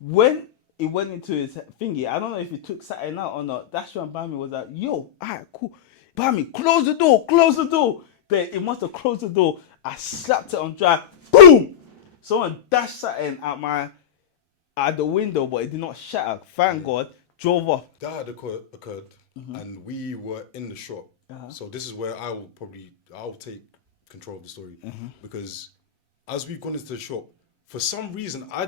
when it went into his thingy, I don't know if he took something out or not. That's when Bammy was like, yo, alright, cool. Bammy, close the door. Then it must have closed the door. I slapped it on drive. Boom! Someone dashed something out the window, but it did not shatter. Thank God. Drove off. That had occurred, and we were in the shop. So this is where I'll take control of the story, because as we've gone into the shop, for some reason I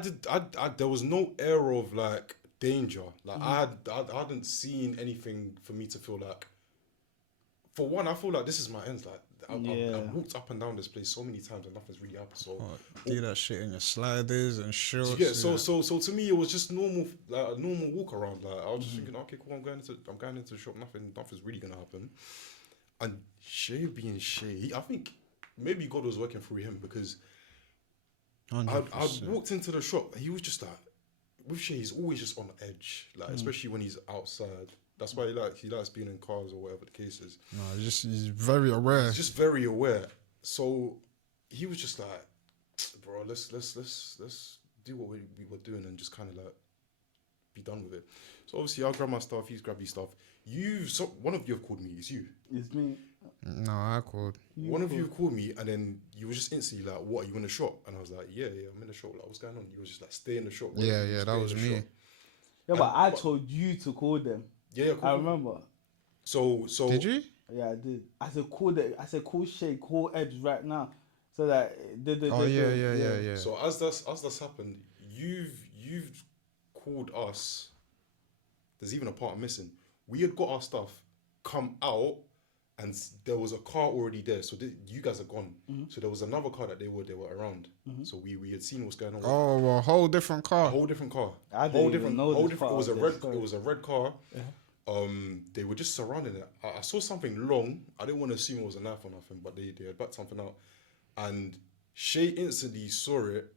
there was no air of like danger. Like I hadn't seen anything for me to feel like. For one, I feel like this is my end. Like I've walked up and down this place so many times and nothing's really happened. So do that shit in your sliders and shorts. Yeah. So to me, it was just normal, like a normal walk around. Like I was just thinking, okay, cool. I'm going into the shop. Nothing's really gonna happen. And Shay being Shay, I think maybe God was working through him, because I walked into the shop. He was just like, with Shay, he's always just on edge. Like especially when he's outside. That's why he likes being in cars or whatever the case is. No, he's very aware. He's just very aware. So he was just like, bro, let's do what we were doing and just kind of like be done with it. So obviously I'll grab my stuff, he's grabbed his stuff. One of you have called me, it's you. It's me. No, I called. One of you called me and then you were just instantly like, what, are you in the shop? And I was like, yeah, I'm in the shop. Like, what's going on? You was just like, stay in the shop. Yeah, that was me. Shop. Yeah, but I told you to call them. Yeah, cool. I remember. So did you? Yeah, I did. I said call Shay, call Edge right now, so that Yeah. So as that's happened, you've called us. There's even a part missing. We had got our stuff, come out, and there was a car already there. So you guys are gone. Mm-hmm. So there was another car that they were around. Mm-hmm. So we had seen what's going on. Oh, a whole different car. A whole different car. I didn't even know this different. It was a red car. Yeah. They were just surrounding it. I saw something long. I didn't want to assume it was a knife or nothing, but they had backed something out. And Shay instantly saw it.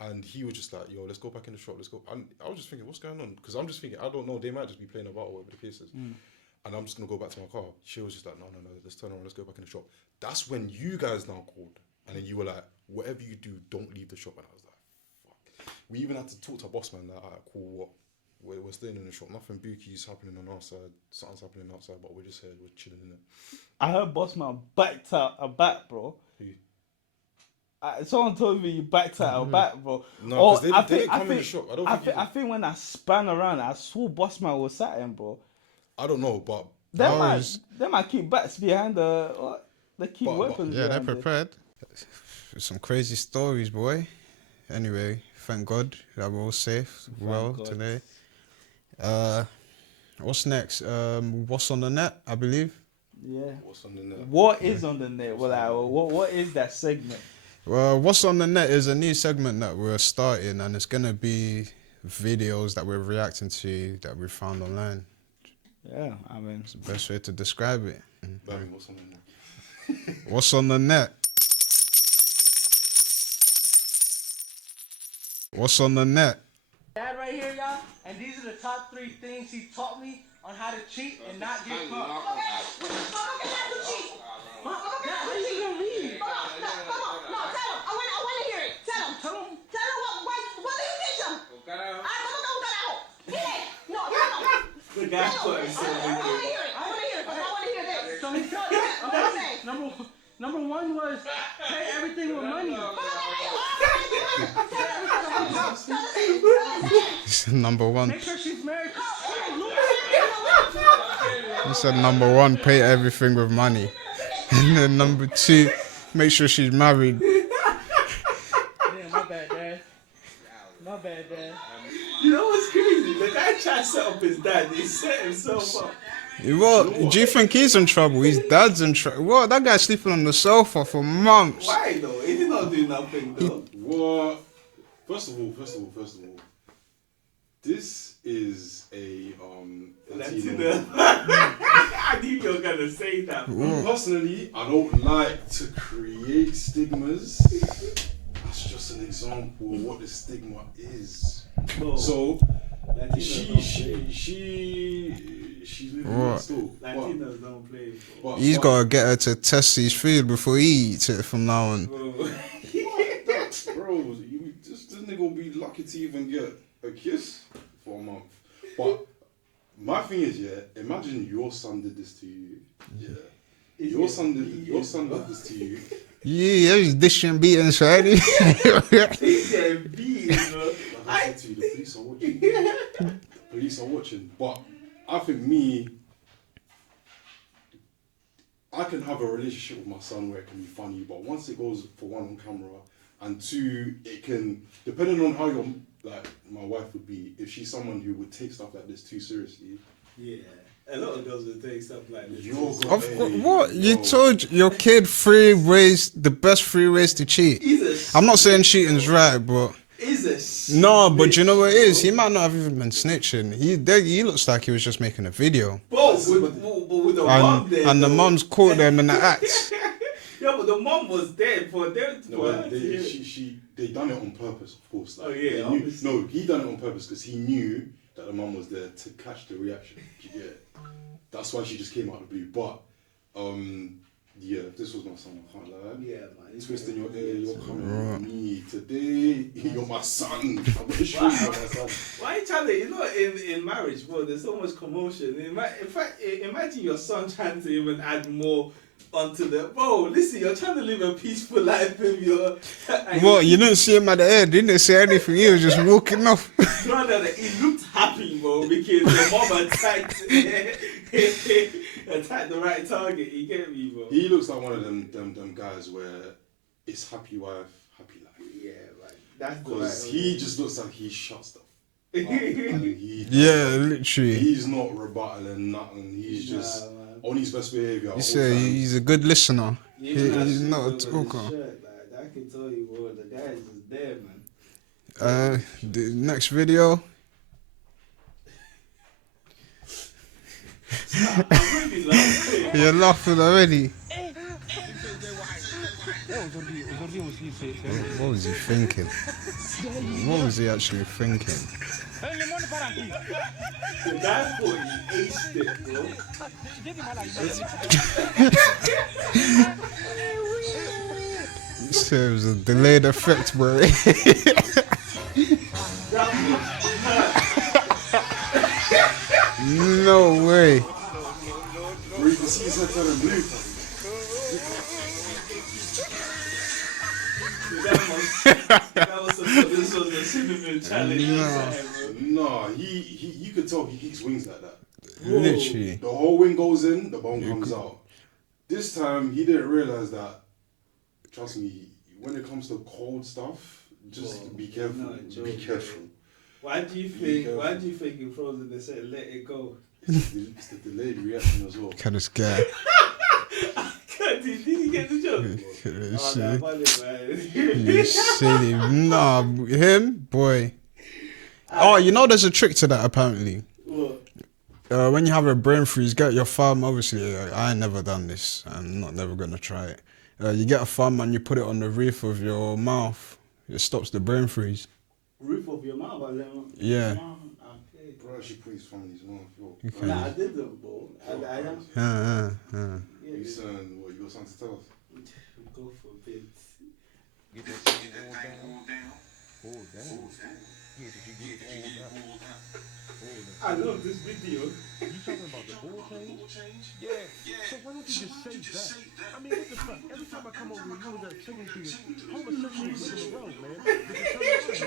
And he was just like, yo, let's go back in the shop. Let's go. And I was just thinking, what's going on? Because I'm just thinking, I don't know. They might just be playing about or whatever the case is. And I'm just going to go back to my car. She was just like, no. Let's turn around. Let's go back in the shop. That's when you guys now called. And then you were like, whatever you do, don't leave the shop. And I was like, fuck. We even had to talk to our boss man. Like, all right, cool, what? We're staying in the shop. Nothing booky's happening on our side. Something's happening outside, but we're just here. We're chilling in it. I heard boss man backed out a bat, bro. Who? Someone told me you backed out a bat, bro. No, because they didn't come in the shop. I think when I span around, I saw boss man was sat in, bro. I don't know, but they might keep bats behind they keep weapons. Yeah, they're prepared. Some crazy stories, boy. Anyway, thank God that we're all safe, today. What's next? What's on the net, I believe. Yeah. What's on the net? What is on the net? What is that segment? Well, What's on the Net is a new segment that we're starting, and it's gonna be videos that we're reacting to that we found online. Yeah, I mean, it's the best way to describe it. What's on the net? What's on the net? What's on the net? Dad right here, y'all, and these are the top 3 things he taught me on how to cheat and not get caught. Okay, how to cheat? How you gonna read? No, tell him. I want to hear it. Tell him what do you teach him? The guy put I want to hear it. I want to hear this. So he taught me. Number 1 was pay everything with money. Number 1. Make sure she's married. He said number 1, pay everything with money. And then number 2, make sure she's married. Yeah, my bad, Dad. My bad, Dad. You know what's crazy? The guy tried to set up his dad. He set himself up. What? Do you think he's in trouble? His dad's in trouble. What? That guy's sleeping on the sofa for months. Why though? He did not do nothing though. What? First of all, this is a Latina. I knew you were gonna say that. Personally, I don't like to create stigmas. That's just an example of what the stigma is. No. So she's living What? still. Latinos don't play. He's got to get her to test his food before he eats it from now on. Bro, this nigga will be lucky to even get a kiss for a month. But my thing is, imagine your son did this to you. Yeah. Your son did this to you. Yeah, he's dishing beatings already. He's getting beaten, bro. Like I said to you, the police are watching. Police are watching. But I think I can have a relationship with my son where it can be funny, but once it goes for 1 on camera, and 2, it can, depending on how my wife would be, if she's someone who would take stuff like this too seriously. Yeah. A lot of girls would take stuff like this. What? You told your kid the best 3 ways to cheat. I'm not saying cheating's right, but... No, but you know what it is? He might not have even been snitching. He looks like he was just making a video. Both with the mom there. And the mom's caught them in the act. Yeah, but the mom was there for them. They done it on purpose, of course. Like, oh yeah. he done it on purpose because he knew that the mum was there to catch the reaction. You get it? That's why she just came out of the blue. But yeah, if this was my son, I can't lie. Yeah, man. Twisting your ear, you're coming with me today. You're my son. I'm gonna show you you're my son. Why are you trying to, in marriage, bro, there's so much commotion. In fact, imagine your son trying to even add more onto the, bro, listen, you're trying to live a peaceful life with your... What, you didn't see him at the end, didn't say anything, he was just walking off. Brother, he looked happy, bro, because the mom attacked the right target, you get me, bro? He looks like one of them guys where it's happy wife, happy life. Yeah, right. That's the Because right he just looks like he shuts stuff. And Yeah, literally. He's not rebuttaling nothing. He's just on his best behavior. He's a good listener. He's not a talker. I can tell you, bro, the guy is just there, man. The next video. I'm really laughing. You're laughing already. What was he thinking? What was he actually thinking? The guy thought he aced it, bro. So it was a delayed effect, bro. No way. Where you can see his head turning blue. This was a cinnamon challenge. No, you could tell he kicks wings like that. Literally. The whole wing goes in, the bone comes out. This time he didn't realize that. Trust me, when it comes to cold stuff, just be careful. Be careful. Why do you think in Frozen they said let it go? It's the delayed reaction as well. Kind of scared. Did you get the joke? You silly. Nah, him, boy. Oh, you know there's a trick to that apparently. What? When you have a brain freeze, get your thumb. Obviously, I ain't never done this. I'm not never gonna try it. You get a thumb and you put it on the roof of your mouth. It stops the brain freeze. Roof of your mouth, I don't. Yeah. Bro, she put his phone in his mouth. Okay. Nah, I didn't, bro. I You saying what? You got something to tell us? Go for bits. Get that thing all down. Hold down. Yeah, did you get it all down? I love this video. You talking about the ball change? Yeah. So why don't you just say that? I mean, what the fuck? Every time I come over here, you got singing to you. Homosexual is in the road, man. What's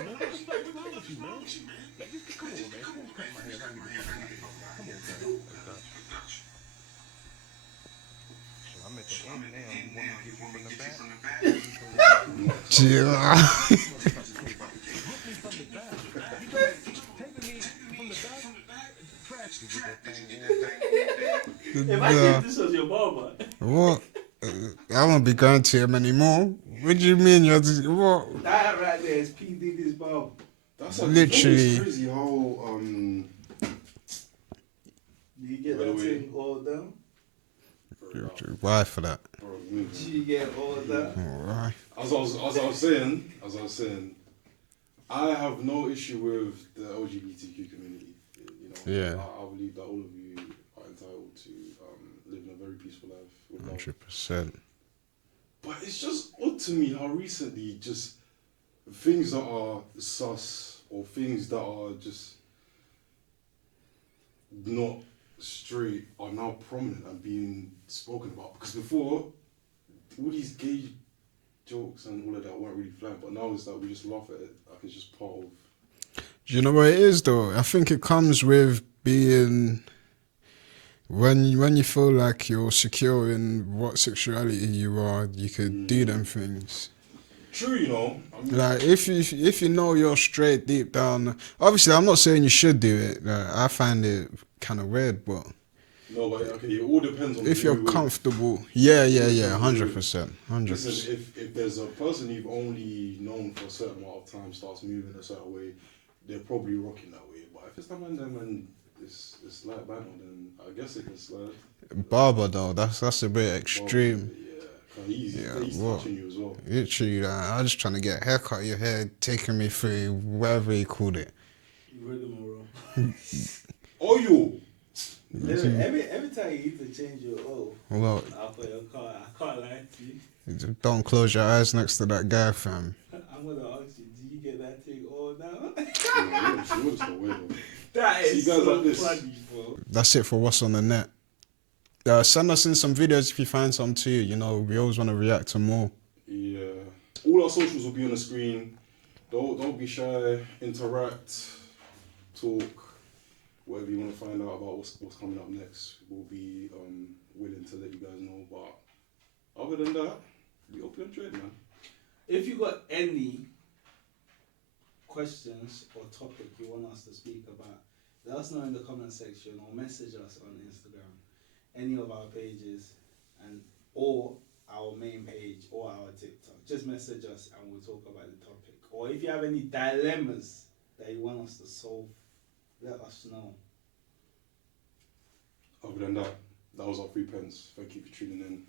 wrong with you, man? Come on, man. Don't cut my hair. Come on, man. I'm at the end now. You want me to get you from the back? If I think this was your barber. What? I won't be going to him anymore. What do you mean? You're just, what? That right there is P. Diddy's barber. That's Literally. It's crazy how Do you get that thing all down? Why for that? Do you get all that? Alright. As I was saying, I have no issue with the LGBTQ community. You know, Yeah. I believe that all of you are entitled to live in a very peaceful life with love. 100%. But it's just odd to me how recently just things that are sus or things that are just not straight are now prominent and being spoken about. Because before, all these gay jokes and all of that weren't really flagged, but now it's like we just laugh at it like it's just part of. Do you know what it is though? I think it comes with being when you feel like you're secure in what sexuality you are, you could do them things. True, you know. I mean, Like if you know you're straight deep down. Obviously, I'm not saying you should do it. I find it kind of weird, but no, but okay, it all depends on if who you're you're with. comfortable, yeah, 100%, 100%. Listen, if there's a person you've only known for a certain amount of time starts moving a certain way, they're probably rocking that way. But if it's not them and it's like banter, then I guess it can slide. Barber though, that's a bit extreme. Yeah, he's what? touching you as well. Literally, I'm just trying to get a haircut. Your hair taking me through whatever he called it. Rigmarole. Oil. Every time you need to change your oil Well, after your car, I can't lie to you. don't close your eyes next to that guy, fam. I'm gonna ask you, do you get that thing all now? You're just a weirdo. That is See guys so like this. funny, bro. That's it for what's on the net. Send us in some videos if you find some too. You know, we always want to react to more. Yeah. All our socials will be on the screen. Don't be shy. Interact. Talk. Whatever you want to find out about what's coming up next, we'll be willing to let you guys know. But other than that, we hope you enjoyed, man. If you got any questions or topic you want us to speak about, let us know in the comment section or message us on Instagram, any of our pages, or our main page or our TikTok. Just message us and we'll talk about the topic. Or if you have any dilemmas that you want us to solve, let us know. Other than that, that was our 3 pence. Thank you for tuning in.